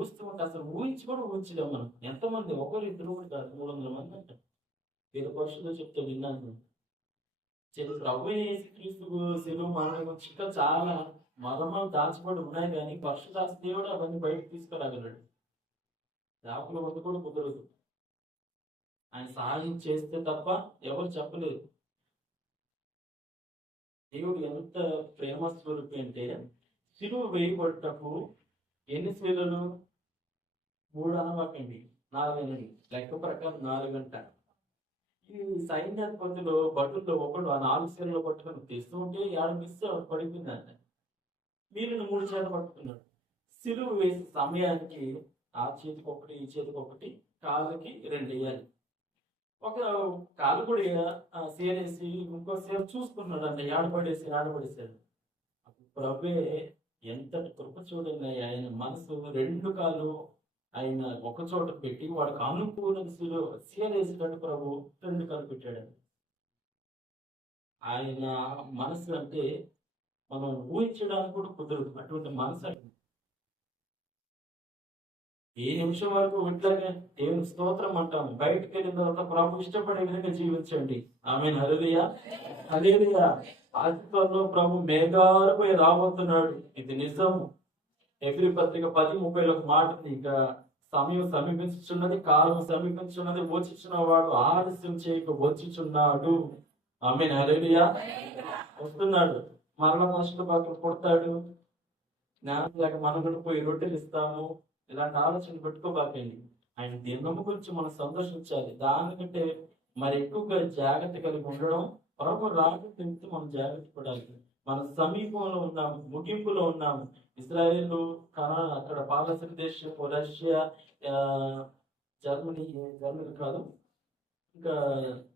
ఊస్తూ ఉంటే అసలు ఊహించి కూడా ఊహించలేము మనం. ఎంతమంది? ఒకరు ఇద్దరు కూడా కాదు, 300 మంది అంట. వేద పరిస్థితుల్లో చెప్తే విన్నాను. ప్రభు క్రీస్తు శిలువ మరణం గురించి ఇంకా చాలా మరణాలు దాచిపడి ఉన్నాయి, కానీ పరిశుద్ధాత్మ దేవుడు అవన్నీ బయటకు తీసుకురాగలడు. దాపుల వద్ద కూడా కుదరదు. ఆయన సహాయం చేస్తే తప్ప ఎవరు చెప్పలేదు. దేవుడు ఎంత ప్రేమ స్వరూపి అంటే, శిలువ వేయబడ్డప్పుడు ఎన్ని శిలలు? 3 అనమాకండి, 4 అనండి. లెక్క ప్రకారం 4 అంట. ఈ సైన్యాధిపతిలో భటుల్లో ఒకడు ఆ 4 శిలలో పట్టుకొని తీస్తూ ఉంటే మిస్ పడిపోయిందంట. వీళ్ళని 3 చేతులు పట్టుకున్నాడు. శిలువ వేసే సమయానికి ఆ చేతికి ఒకటి, ఈ చేతికి ఒకటి, కాళ్ళకి 2 వేయాలి. ఒక కాలు కూడా సేరేసి ఇంకో సేవ చూసుకున్నాడు అంటే ఆడపడేసాడు. ప్రభువే ఎంతటి కృప చూడండి. ఆయన మనసు 2 కాళ్ళు ఆయన ఒక చోట పెట్టి వాడికి అనుకూల సేరేసేటట్టు ప్రభు 2 కాళ్ళు పెట్టాడు. ఆయన మనసు అంటే మనం ఊహించడానికి కూడా కుదరదు. అటువంటి మనసు ఏ నిమిషం వరకు ఇట్లాగే దేవుని స్తోత్రం అంటాం. బయటకు వెళ్ళిన తర్వాత ప్రభు ఇష్టపడే విధంగా జీవించండి. ఆమేన్. హల్లెలూయా. హల్లెలూయా. ఆదిత్యంలో ప్రభు మేఘాలపై రాబోతున్నాడు. ఇది నిజం. ఎబ్రీ పత్రిక 10:30 మాట, ఇక సమయం సమీపించుచున్నది, కాలం సమీపించున్నది, వచ్చిచున్న వాడు ఆలస్యం చేయక వచ్చిచున్నాడు. ఆమేన్. హల్లెలూయా. వస్తున్నాడు. మరణ నష్ట బాగా పుడతాడు. జ్ఞానం లేక మనం కూడా పోయి రొట్టెలు ఇస్తాము, ఇలాంటి ఆలోచన పెట్టుకోబాకండి. ఆయన దినము గురించి మనం సంతోషించాలి. దానికంటే మరి ఎక్కువగా జాగ్రత్త కలిగి ఉండడం, ప్రభు రాకడ నిమిత్తం మనం జాగ్రత్త పడాలి. మన సమీపంలో ఉన్నాము, ముగింపులో ఉన్నాము. ఇజ్రాయేలు, కనాన్, అక్కడ పాలస్తీనా దేశం, రష్యా, ఆ, జర్మనీ, జర్మనీ కాదు ఇంకా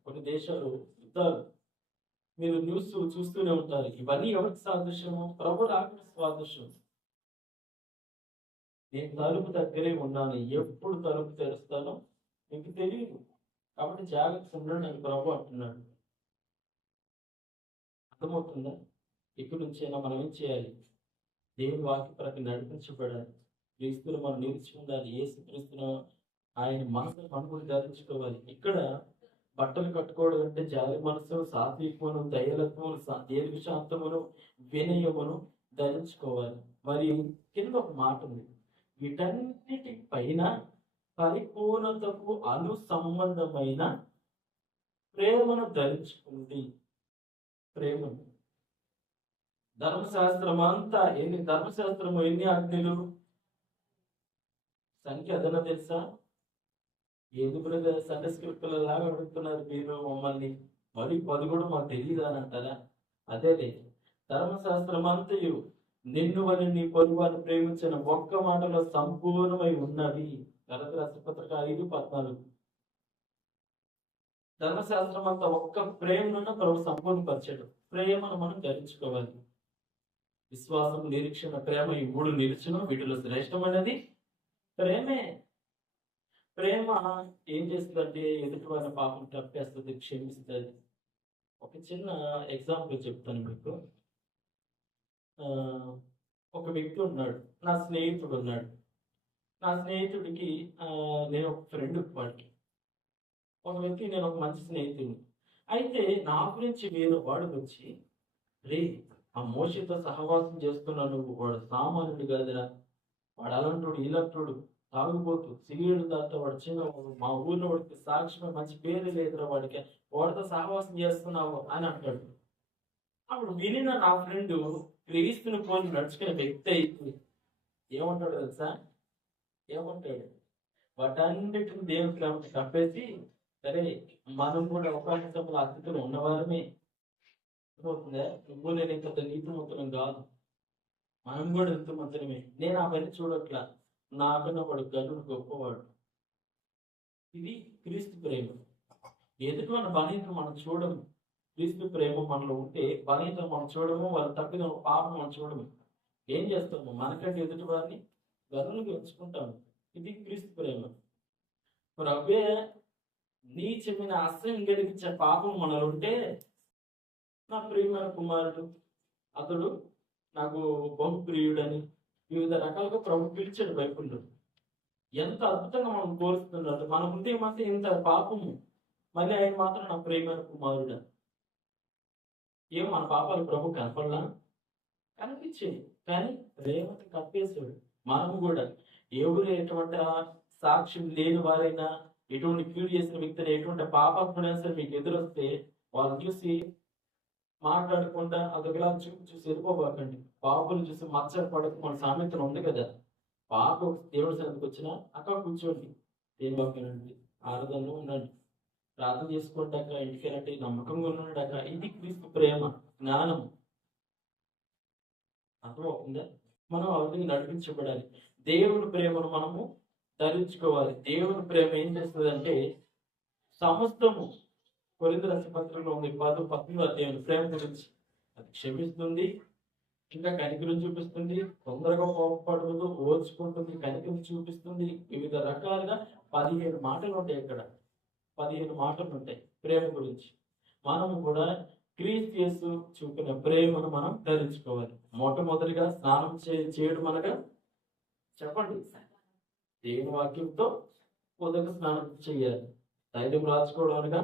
కొన్ని దేశాలు యుద్ధాలు మీరు న్యూస్ చూస్తూనే ఉంటారు. ఇవన్నీ ఎవరికి సాదృశ్యము? ప్రభు రాకడ సాదృశ్యం. నేను తలుపు దగ్గరే ఉన్నాను, ఎప్పుడు తలుపు తెరుస్తానో మీకు తెలియదు, కాబట్టి జాగ్రత్త ఉండండి అని ప్రభు అంటున్నాడు. అర్థమవుతుందా? ఇక్కడి నుంచైనా మనం ఏం చేయాలి? దేవుని వాక్య ప్రకారం నడిపించబడాలి. క్రీస్తులు మనం నిలిచి ఉండాలి. ఏసు క్రీస్తును ఆయన మనసును మనకుని ధరించుకోవాలి. ఇక్కడ బట్టలు కట్టుకోవడం అంటే జాలి మనసు, సాత్వికమును, దయలత్వమును, దీర్ఘ శాంతమును, వినయమును ధరించుకోవాలి. మరి కింద ఒక మాట ఉంది, వీటన్నిటి పైన పరిపూర్ణతకు అనుసంబంధమైన ప్రేమను ధరించుకుంది. ప్రేమను ధర్మశాస్త్రం అంతా ధర్మశాస్త్రము ఎన్ని ఆజ్ఞలు? సంఖ్య అదన తెలుసా? ఎందుకు సండే స్కూల్ పిల్లలాగా అడుగుతున్నారు మీరు మమ్మల్ని, మరి 10 కూడా మాకు తెలియదు అని అంటారా? అదే ధర్మశాస్త్రం అంతయు నిన్ను వని నీ పొరుగువారిని ప్రేమించిన ఒక్క మాటలో సంపూర్ణమై ఉన్నది. గలతీ రాసిన పత్రిక 5:14. ధర్మశాస్త్రం అంతా ఒక్క ప్రేమను ప్రభు సంపూర్ణపరిచాడు. ప్రేమను మనం ధరించుకోవాలి. విశ్వాసం, నిరీక్షణ, ప్రేమ, ఈ 3 నిరీక్షణ, వీటిలో శ్రేష్టమైనది ప్రేమే. ప్రేమ ఏం చేస్తుందంటే ఎదుటి వారిని పాపం తప్పేస్తుంది, క్షమిస్తుంది. ఒక చిన్న ఎగ్జాంపుల్ చెప్తాను మీకు. ఒక వ్యక్తి ఉన్నాడు, నా స్నేహితుడు ఉన్నాడు. నా స్నేహితుడికి నేను ఒక ఫ్రెండ్, వాడికి ఒక వ్యక్తి, నేను ఒక మంచి స్నేహితుడిని. అయితే నా గురించి వేరే వాడు వచ్చి, రే ఆ మోషతో సహవాసం చేస్తున్నా నువ్వు, వాడు సామాన్యుడు కాదురా, వాడు అలాంటోడు, ఇలాంటోడు, తాగుబోతు, సిగరెట్ తాగుతా, వాడు చిన్న, మా ఊర్లో వాడికి సాక్ష్యమే మంచి పేరు లేదురా, వాడికి వాడితో సహవాసం చేస్తున్నావు అని అంటాడు. అప్పుడు వినిన నా ఫ్రెండ్ క్రీస్తుని పోలి నడుచుకునే వ్యక్తి అయితే ఏమంటాడు తెలుసా? ఏమంటాడు? వాటన్నిటిని దేవుడికి తప్పేసి, సరే మనం కూడా అవకాశముల అతిథులు ఉన్నవారమే, అవుతుందా? నువ్వు నేను ఇంత నీతిమంతులం కాదు, మనం కూడా నీతిమంతులమే. నేను ఆ పని చూడట్లా, నాకన్నా వాడు గనుడు గొప్పవాడు. ఇది క్రీస్తు ప్రేమ. ఎదుటి మన బలహీనతను మనం చూడము. క్రీస్తు ప్రేమ మనలో ఉంటే బలహీనతను మనం చూడము, వాళ్ళ తప్పిన పాపం మనం చూడము. ఏం చేస్తాము? మనకంటే ఎదుటి వారిని గనులుగా ఎంచుకుంటాము. ఇది క్రీస్తు ప్రేమ. ప్రభే నీచమైన అసహ్యం కలిగించే పాపం మనలో ఉంటే, నా ప్రియమైన కుమారుడు, అతడు నాకు బహుప్రియుడని వివిధ రకాలుగా ప్రభు పిలిచాడు బైబిల్లో. ఎంత అద్భుతంగా మనం కోరుతున్నాడు. మన హృదయం అంతా ఇంత పాపము, మళ్ళీ ఆయన మాత్రం నా ప్రియమైన కుమారుడు. ఏం మన పాపాలు ప్రభు కనపడలా? కనిపించేది, కానీ ప్రేమతో కప్పేశాడు. మనము కూడా ఎవరు ఎటువంటి సాక్ష్యం లేని వారైనా, ఎటువంటి కీడు చేసిన వ్యక్తిని, ఎటువంటి పాపాత్ముడైనా సరే మీకు ఎదురొస్తే వాళ్ళని చూసి మాట్లాడకుండా అదొకలా చూసి వెళ్ళిపోబాకండి. పాపలు చూసి మచ్చలు పడక మన సామెతలు ఉంది కదా, పాప దేవుడి సన్నిధికి వచ్చినా అక్కడ కూర్చోండి, దేని వాక్యానండి, ఆరాధనలో ఉండండి, ప్రార్థన చేసుకోండి, అక్క ఇంటికి వెళ్ళండి, నమ్మకంగా ఉండండి అక్క. ఇది క్రీస్తు ప్రేమ, జ్ఞానం. అర్థమవుతుందా? మనం అవన్నీ నడిపించబడాలి. దేవుని ప్రేమను మనము ధరించుకోవాలి. దేవుని ప్రేమ ఏం చేస్తుందంటే సమస్తము, కొరింథీ రాసిన పత్రికలో ఉంది 10:19 అధ్యాయం ప్రేమ గురించి. అది క్షమిస్తుంది, ఇంకా కనికరం చూపిస్తుంది, తొందరగా కోపపడదు, ఓర్చుకుంటుంది, కనికరం చూపిస్తుంది. వివిధ రకాలుగా 15 మాటలు ఉంటాయి. ఇక్కడ 15 మాటలు ఉంటాయి ప్రేమ గురించి. మనము కూడా క్రీస్తు యేసు చూపిన ప్రేమను మనం ధరించుకోవాలి. మొట్టమొదటిగా స్నానం చేయడం అనగా చెప్పండి, దేవుని వాక్యంతో ఉదక స్నానం చేయాలి. ధైర్యం రాసుకోవడం అనగా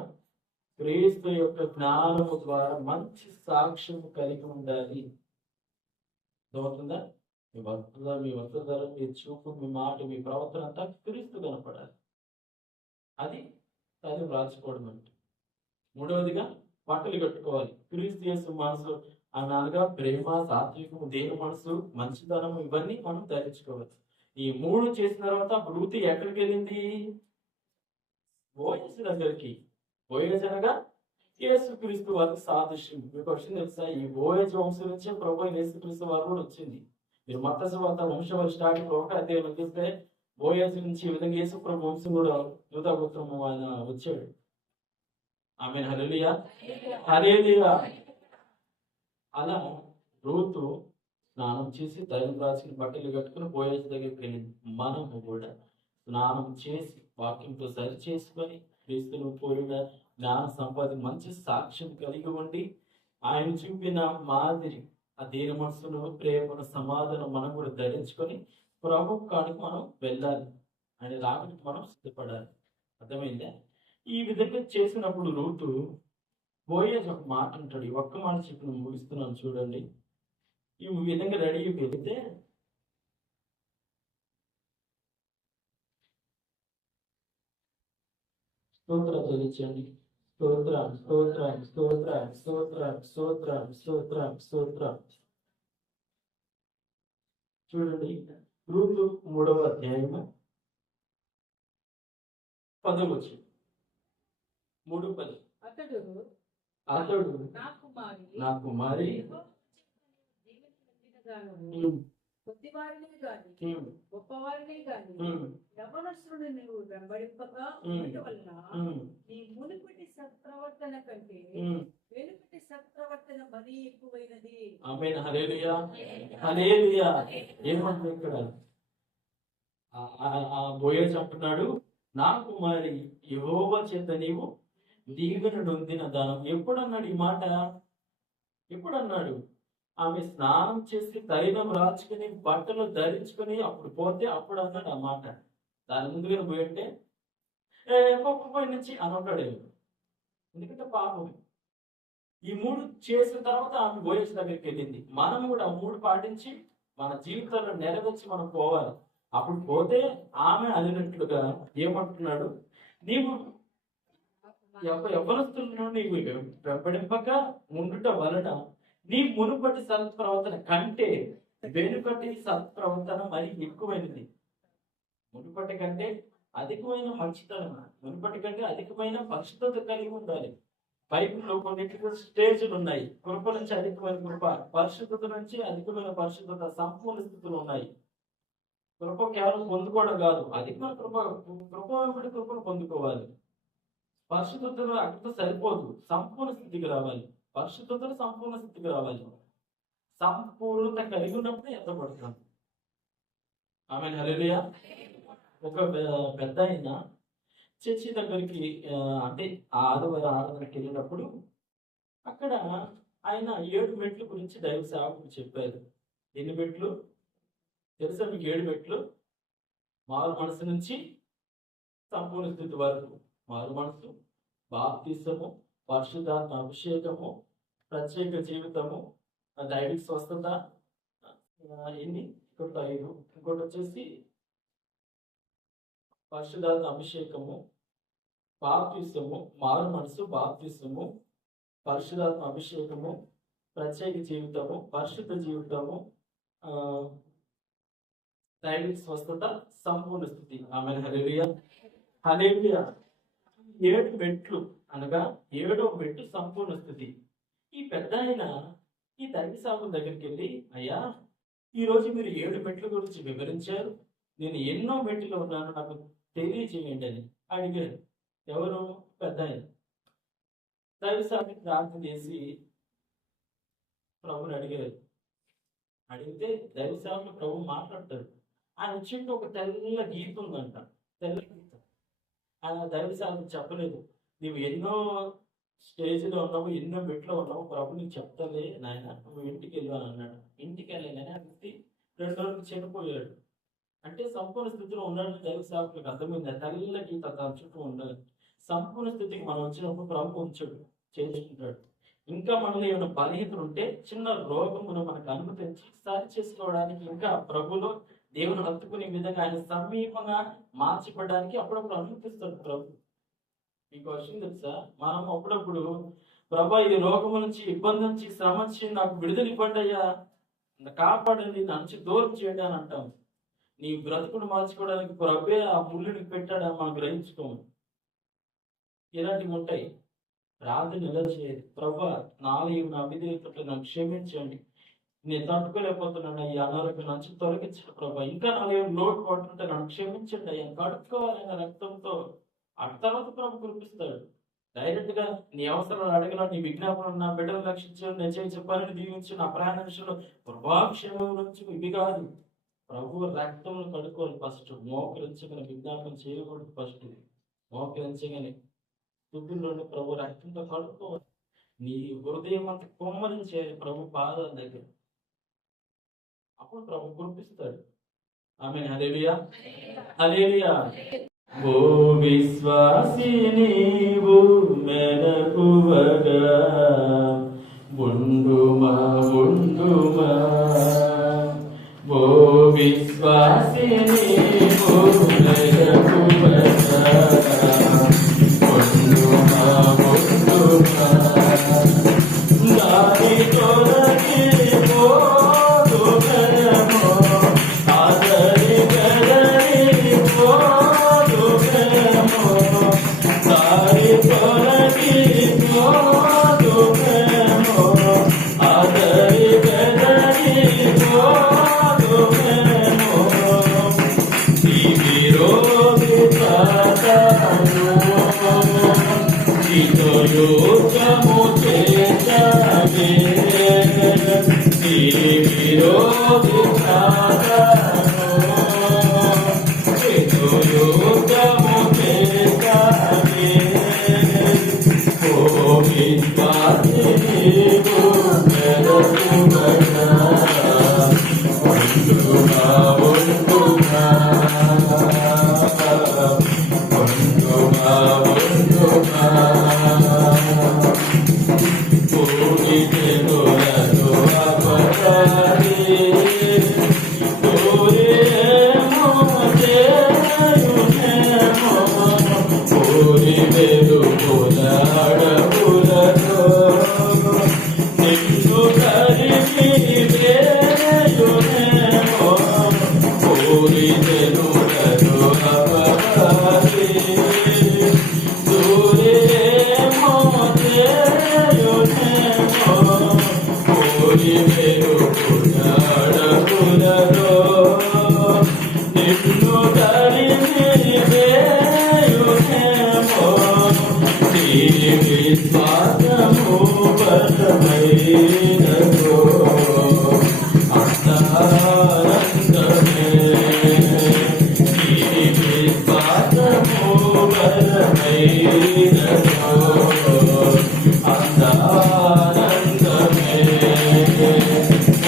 క్రీస్తు యొక్క జ్ఞానము ద్వారా మంచి సాక్ష్యం కలిగి ఉండాలి. అర్థమవుతుందా? మీ వస్తుధర, మీ చూపు, మీ మాట, మీ ప్రవర్తన అంతా క్రీస్తు కనపడాలి. అది ధైర్యం రాసుకోవడం అంటే. మూడవదిగా బట్టలు కట్టుకోవాలి. క్రీస్తు యేసు మనసు అనగా ప్రేమ, సాత్వికము, దేని మనసు, మంచితనము, ఇవన్నీ మనం ధరించుకోవాలి. ఈ 3 చేసిన తర్వాత రూతు ఎక్కడికి వెళ్ళింది? బోయజు దగ్గరికి. బోయజు అనగా యేసుక్రీస్తు వారికి సాదృశ్యం. మీకు వచ్చింది తెలుసా? ఈ బోయజు వంశం నుంచే ప్రభు అయిన యేసుక్రీస్తు వారు కూడా వచ్చింది. మీరు మత్తయి సువార్త వంశవారి స్టార్టింగ్ 1వ అధ్యాయంలో చూస్తే బోయజు నుంచి ఈ విధంగా యేసు ప్రభు వంశం కూడా యూదా గోత్రము ఆయన వచ్చాడు. ఆమేన్. హల్లెలూయా, హల్లెలూయా. అలా రూతు స్నానం చేసి తైలం రాసుకుని బట్టలు కట్టుకుని బోయజు దగ్గరికి వెళ్ళింది. మనము కూడా స్నానం చేసి వాక్యంతో సరి చేసుకొని క్రీస్తును పోలిన జ్ఞాన సంపాదన మంచి సాక్ష్యం కలిగి ఉండి ఆయన చూపిన మాదిరి ఆ దీన మనసును ప్రేమను సమాధానం మనం కూడా ధరించుకొని ప్రభు కాడికి మనం వెళ్ళాలి. ఆయన రాకడికి మనం సిద్ధపడాలి. అర్థమైందా? ఈ విధంగా చేసినప్పుడు రూతు బోయజు ఒక మాట అంటాడు. ఈ ఒక్క మాట చెప్పి నేను ముగిస్తున్నాను చూడండి. ఈ విధంగా రెడీ వెళితే స్తోత్రం చెల్లించండి. స్తోత్రం, స్తోత్రం, స్తోత్రం, స్తోత్రం, స్తోత్రం, స్తోత్రం, స్తోత్రం. చూడండి, రూతు 3వ అధ్యాయము 10వ వచనం. 3:10. అతడు నా కుమారి కొద్దివారిని గాని ఉమ్, గొప్పవారిని గాని ఉమ్, యవనస్తుని నువ్వు వెంబడింపగా ఉమ్, ఉండటం వలన ఉమ్, నీ మునుపటి సత్ప్రవర్తన కంటే ఉమ్. వెనుకటి సత్ప్రవర్తన మరీ ఎక్కువైనది. ఆమేన్. హల్లెలూయా, హల్లెలూయా. ఏమంటుంది ఇక్కడ? ఆ బోయజు అంటున్నాడు, నా కుమారి యెహోవా చేత నీవు దీవెన నొందిన దానం. ఎప్పుడన్నాడు ఈ మాట? ఎప్పుడన్నాడు? ఆమె స్నానం చేసి తైలం రాచుకుని బట్టలు ధరించుకుని అప్పుడు పోతే అప్పుడు అన్నాడు ఆ మాట. దాని ముందుగా పోయింటే పోయి నుంచి అని ఉంటాడు. ఎందుకంటే పాపం ఈ 3 చేసిన తర్వాత ఆమె బోయజు దగ్గరికి వెళ్ళింది. మనం కూడా ఆ 3 పాటించి మన జీవితంలో నెరవేర్చి మనం పోవాలి. అప్పుడు పోతే ఆమె అదినట్లుగా ఏమంటున్నాడు? నీవు యవ్వనస్తులను నీవు వెంబడింపక ఉండుట వలన నీ మునుపటి సత్ప్రవర్తన కంటే వెనుకటి సత్ప్రవర్తన మరి ఎక్కువైనది. మునుపటి కంటే అధికమైన మంచితనం, మునుపటి కంటే అధికమైన పరిశుద్ధత కలిగి ఉండాలి. బైబిల్లో కొన్నిటికి స్టేజ్లు ఉన్నాయి. కృప నుంచి అధికమైన కృప, పరిశుద్ధత నుంచి అధికమైన పరిశుద్ధత, సంపూర్ణ స్థితులు ఉన్నాయి. కృప కేవలం పొందుకోవడం కాదు, అధికమైన కృప వెంబడి కృపను పొందుకోవాలి. పరిశుద్ధతలో అక్కడితో సరిపోదు, సంపూర్ణ స్థితికి రావాలి. పరిశుద్ధతలో సంపూర్ణ స్థితికి రావాలి. సంపూర్ణత కలిగి ఉన్నప్పుడే ఎత్తపడుతుంది. ఆమేన్. హల్లెలూయా. ఒక పెద్ద ఆయన చర్చి దగ్గరికి అంటే ఆదివారం ఆరాధనకి వెళ్ళినప్పుడు అక్కడ ఆయన 7 మెట్ల గురించి దైవ సేవకుడు చెప్పారు. ఎన్ని మెట్లు తెలుసా మీకు? 7 మెట్లు. మారు మనసు నుంచి సంపూర్ణ స్థితి వరకు. మారు మనసు, బాప్తిసము, పరిశుద్ధాత్మ అభిషేకము, ప్రత్యేక జీవితము, దైవిక స్వస్థత, ఎన్ని? ఇంకోటి 5. ఇంకోటి వచ్చేసి పరిశుద్ధాత్మ అభిషేకము, బాప్తిసము, మారు మనసు, బాప్తిసము, పరిశుద్ధాత్మ అభిషేకము, ప్రత్యేక జీవితము, పరిశుద్ధ జీవితము, దైవిక స్వస్థత, సంపూర్ణ స్థితి. ఆమేన్. హల్లెలూయా, హల్లెలూయా. 7 మెట్లు అనగా 7వ మెట్టు సంపూర్ణ స్థితి. ఈ పెద్ద ఆయన ఈ దైవ సేవకుల దగ్గరికి వెళ్ళి, అయ్యా, ఈ రోజు మీరు 7 మెట్ల గురించి వివరించారు, నేను ఎన్నో మెట్లు ఉన్నాను, నాకు తెలియజేయండి అని అడిగారు. ఎవరు? పెద్ద ఆయన. దైవ సేవకుని ప్రార్థన చేసి ప్రభుని అడిగారు. అడిగితే దైవ సేవకులు ప్రభు మాట్లాడతారు. ఆయన చుట్టూ ఒక తెల్ల గీత ఉందంట, తెల్ల గీత. ఆయన దైవ సేవకుడు చెప్పలేదు, నువ్వు ఎన్నో స్టేజ్లో ఉన్నావు, ఎన్నో మెట్లో ఉన్నావు, ప్రభు నీకు చెప్తాలే నాయన, నువ్వు ఇంటికి వెళ్ళు అని అన్నాడు. ఇంటికి వెళ్ళగానే ఆ వ్యక్తి 2 రోజులు చనిపోయాడు. అంటే సంపూర్ణ స్థితిలో ఉన్నాడని దైవ సేవకులకు అర్థమైంది. తెల్ల గీత తన చుట్టూ ఉండాలి. సంపూర్ణ స్థితికి మనం వచ్చినప్పుడు ప్రభు ఉంచాడు, చేసుకుంటాడు. ఇంకా మనలో ఏమైనా బలహీనతలు ఉంటే చిన్న రోగమును మనకు అనుమతించి సరి చేసుకోవడానికి, ఇంకా ప్రభులో దేవుని హత్తుకునే విధంగా ఆయన సమీపంగా మార్చిపడడానికి అప్పుడప్పుడు అనుమతిస్తాడు ప్రభు. మీకు విషయం తెలుసా? మనం అప్పుడప్పుడు ప్రభా ఈ రోగం నుంచి, ఇబ్బంది నుంచి, శ్రమ నుంచి నాకు విడుదల ఇవ్వండి అయ్యా, కాపాడండి, నా నుంచి దూరం చేయండి అని అంటాం. నీ బ్రతుకును మార్చుకోవడానికి ప్రభే ఆ ముళ్ళుని పెట్టాడా మనం గ్రహించుకోము. ఇలాంటివి ఉంటాయి. ప్రార్థన ఎలా చేయాలి? ప్రభా, నాలుగు నా విధేయతలు నన్ను క్షమించండి, నేను తట్టుకోలేకపోతున్నాను, ఈ అనారోగ్యం నుంచి తొలగించండి ప్రభా, ఇంకా నాలుగు లోటు పడుతుంటే నన్ను క్షమించండి అయ్యా, కడుక్కోవాలన్న రక్తంతో. ఆ తర్వాత ప్రభు కురిపిస్తాడు. డైరెక్ట్ గా నీ అవసరాలు అడగల, నీ విజ్ఞాపనం, నా బిడ్డలు రక్షించు, నేను చేయి చెప్పాలని దీవించు, నా ప్రయాణ విషయంలో ప్రభాక్షేమం నుంచి ఇవి కాదు. ప్రభు రక్తంలో కడుక్కోవాలి. ఫస్ట్ మోకరించగానే విజ్ఞాపనం చేయకూడదు. ఫస్ట్ మోకరించగానే తుబ్బుల్లోని ప్రభు రక్తంతో కడుక్కోవాలి. నీ హృదయం అంతా కొమ్మరించేయాలి ప్రభు పాదాల దగ్గర. అప్పుడు ప్రభు కురిపిస్తాడు. ఆమేన్. హల్లెలూయా, హల్లెలూయా. ఓ విశ్వాసి, నీవు మెలకువగా ఉండుమా, ఉండుమా. ఓ విశ్వాసి, నీవు మెలకువగా ఉండుమా, ఉండుమా. దాని కొరకి పోదు భయమో, ఆదరి గదరి పోదు భయమో. దాని కొరకి పోదు భయమో, ఆదరి గదరి పోదు భయమో. ఈ విరోధి సాతాను యుద్ధము చేసాగే, ఈ విరోధి సాతాను యుద్ధము చేసాగే. ఓ విశ్వాసి, నీవు మెలకువగా ఉండుమా, ఉండుమా. ఉండుమా, ఉండుమా. పూజితులను అపరాధి పూరేమో చేయునేమో. పూరి వెలుగుల అడవులలో నిన్ను తరిమి వేయునేమో. పూరి వెలుగులను అపరాధి పూరేమో చేయునేమో. పూరి వెలుగుల అడవులలో నిన్ను తరిమి వేయునేమో. నీ విశ్వాసము బలమైనదో అందానందమే. నీ విశ్వాసము బలమైనదో అందానందమే.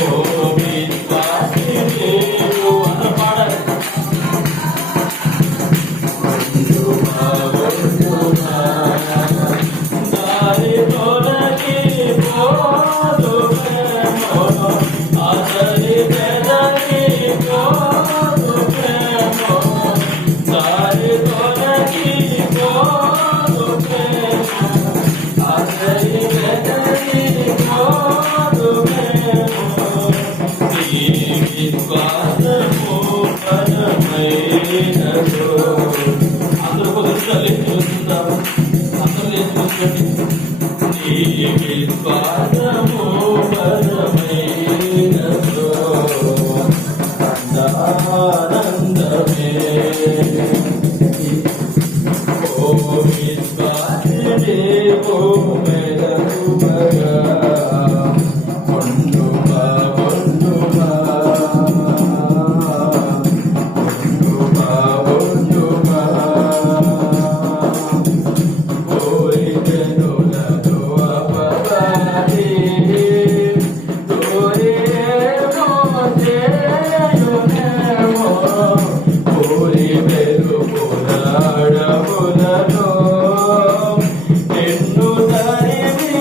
ఓ విశ్వాసి, నీవు అనపాడాలి. ఉండుమా, ఉండుమా. దారి తొలగి పోదు ప్రేమో, ఆదరి బెదరి పోదు ప్రేమో. దారి తొలగి పోదు ప్రేమో, ఆదరి బెదరి పోదు ప్రేమో. నీ విశ్వాసము బలమైనదో. అందరూ కొద్దిగా లేచి చూస్తుంటారు. అందరూ లేచి కూర్చోండి. నీ విశ్వాసము బలమైనదో అందానందమే. ఓ విశ్వాసి, నీవు మెలకువగా ఉండుమా, ఉండుమా. ఉండుమా, ఉండుమా. కోరికలను అపరాధి కోరేమో చేయునేమో. పూరి వెలుగుల అడవులలో నిన్ను తరిమి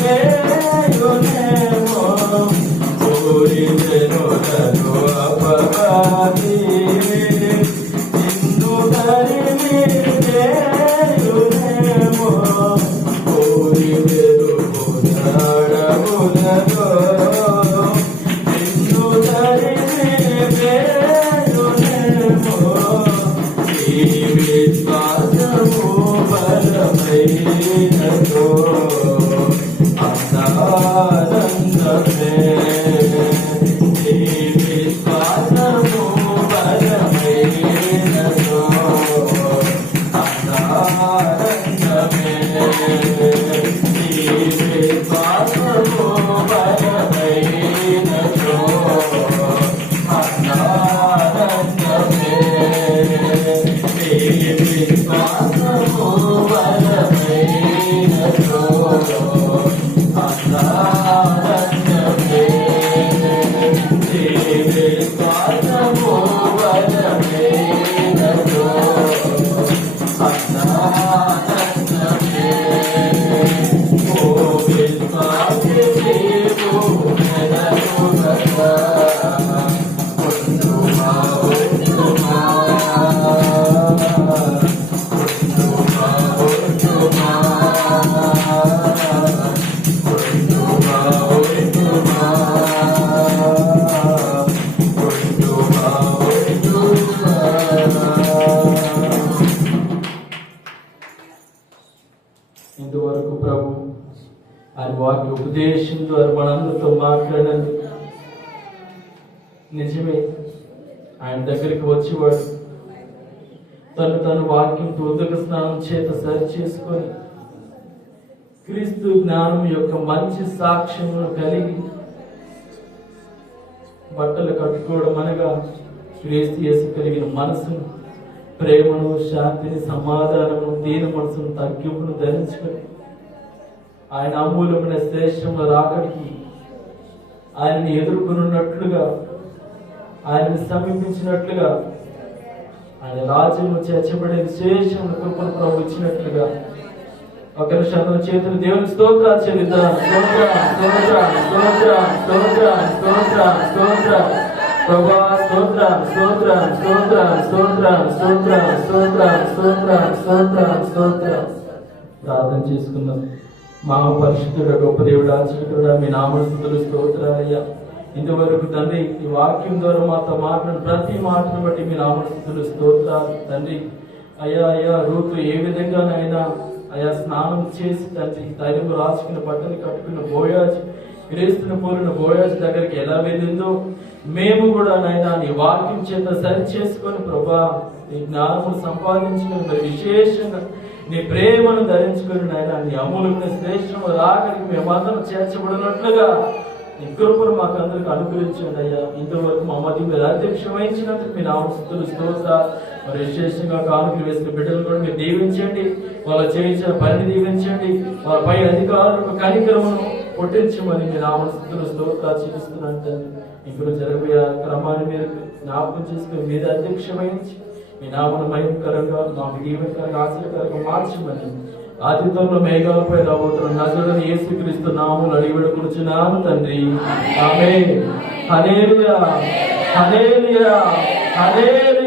వేయునేమో. పూరి వెలుగులను అపరాధి నిన్ను తరిమి వేయునేమో. పూరి వెలుగుల అడవులలో నిన్ను తరిమి వేయునేమో. విశేషం ద్వారా మనందరితో మాట్లాడండి. నిజమే, ఆయన దగ్గరికి వచ్చేవాడు తను వాక్యంతో ఉదక స్నానం చేత సరి చేసుకొని క్రీస్తు జ్ఞానం యొక్క మంచి సాక్ష్యమును కలిగి బట్టలు కట్టుకోవడం అనగా క్రీస్తు యేసు కలిగిన మనసును, ప్రేమను, శాంతిని, సమాధానము, దీన మనసును, తగ్గింపును ధరించుకొని ఆయన అమూల్యమైన శ్రేష్టముల రాకడికి ఆయనని ఎదుర్కొనున్నట్లుగా, ఆయనని సమీపించినట్లుగా, ఆయన రాజ్యము చేర్చబడే విశేషమైన కృపను ప్రభు ఇచ్చినట్లుగా ఒక నిమిషం చేతులు దేవుని స్తోత్రాలు చెల్లిద్దాం. ప్రభా స్తోత్రం, స్తోత్రం, స్తోత్రం, స్తోత్రం, స్తోత్రం, స్తోత్రం, స్తోత్రం, స్తోత్రం, స్తోత్రం. ప్రార్థన చేసుకుందాం. మహాపరిశుద్ధుడ, గొప్ప దేవుడు, ఆశ్చర్యకుడా, మీ నామస్తుతులు స్తోత్రాలయ్యా. ఇంతవరకు తండ్రి ఈ వాక్యం ద్వారా మాతో మాట్లాడిన ప్రతి మాటను బట్టి మీ నామస్తుతులు స్తోత్రాలు తండ్రి. అయ్యా రూతు ఏ విధంగానైనా స్నానం చేసి తండ్రి తైలము రాసుకున్న బట్టలు కట్టుకున్న బోయాజ్, క్రీస్తుని పోలిన బోయాజ్ దగ్గరికి ఎలా వెళ్ళిందో మేము కూడా నాయన నీ వాక్యం చేత సరి చేసుకొని ప్రభా నీ జ్ఞానము సంపాదించుకొని మరి విశేషంగా నీ ప్రేమను ధరించుకొని నాయన నీ అమూల్యమైన శ్రేష్టము రాకడికి మేమందరం చేర్చబడినట్లుగా నీ కృపను మాకు అందరికి అనుగ్రహించండి అయ్యా. ఇంతవరకు మా మధ్య మీరు అధ్యక్షం వహించినందుకు మీ నామస్తుతులు స్తోత్రాలు. మరి విశేషంగా కానుకలు వేసిన బిడ్డలు కూడా మీరు దీవించండి, వాళ్ళ చేయించిన పనిని దీవించండి, వాళ్ళ పై అధికారులకు కనికరమును పుట్టించమని మీ నామస్తుతులు స్తోత్రాలు చూపిస్తున్నాను తండ్రి. ఇప్పుడు జరగబోయే క్రమాన్ని మీరు జ్ఞాపకం చేసుకుని మీద అధ్యక్షం వహించి మీ నామను మహిమకరంగా మాకు దీవెనకరంగా ఆశ్చర్యకరంగా మార్చమని ఆతిథ్యంలో మేఘాలపై రాబోతున్న నజరుడైన యేసుక్రీస్తు నామములో అడిగి వేడుకొనుచున్నాను తండ్రి. ఆమేన్. హల్లెలూయా, హల్లెలూయా, హల్లెలూయా.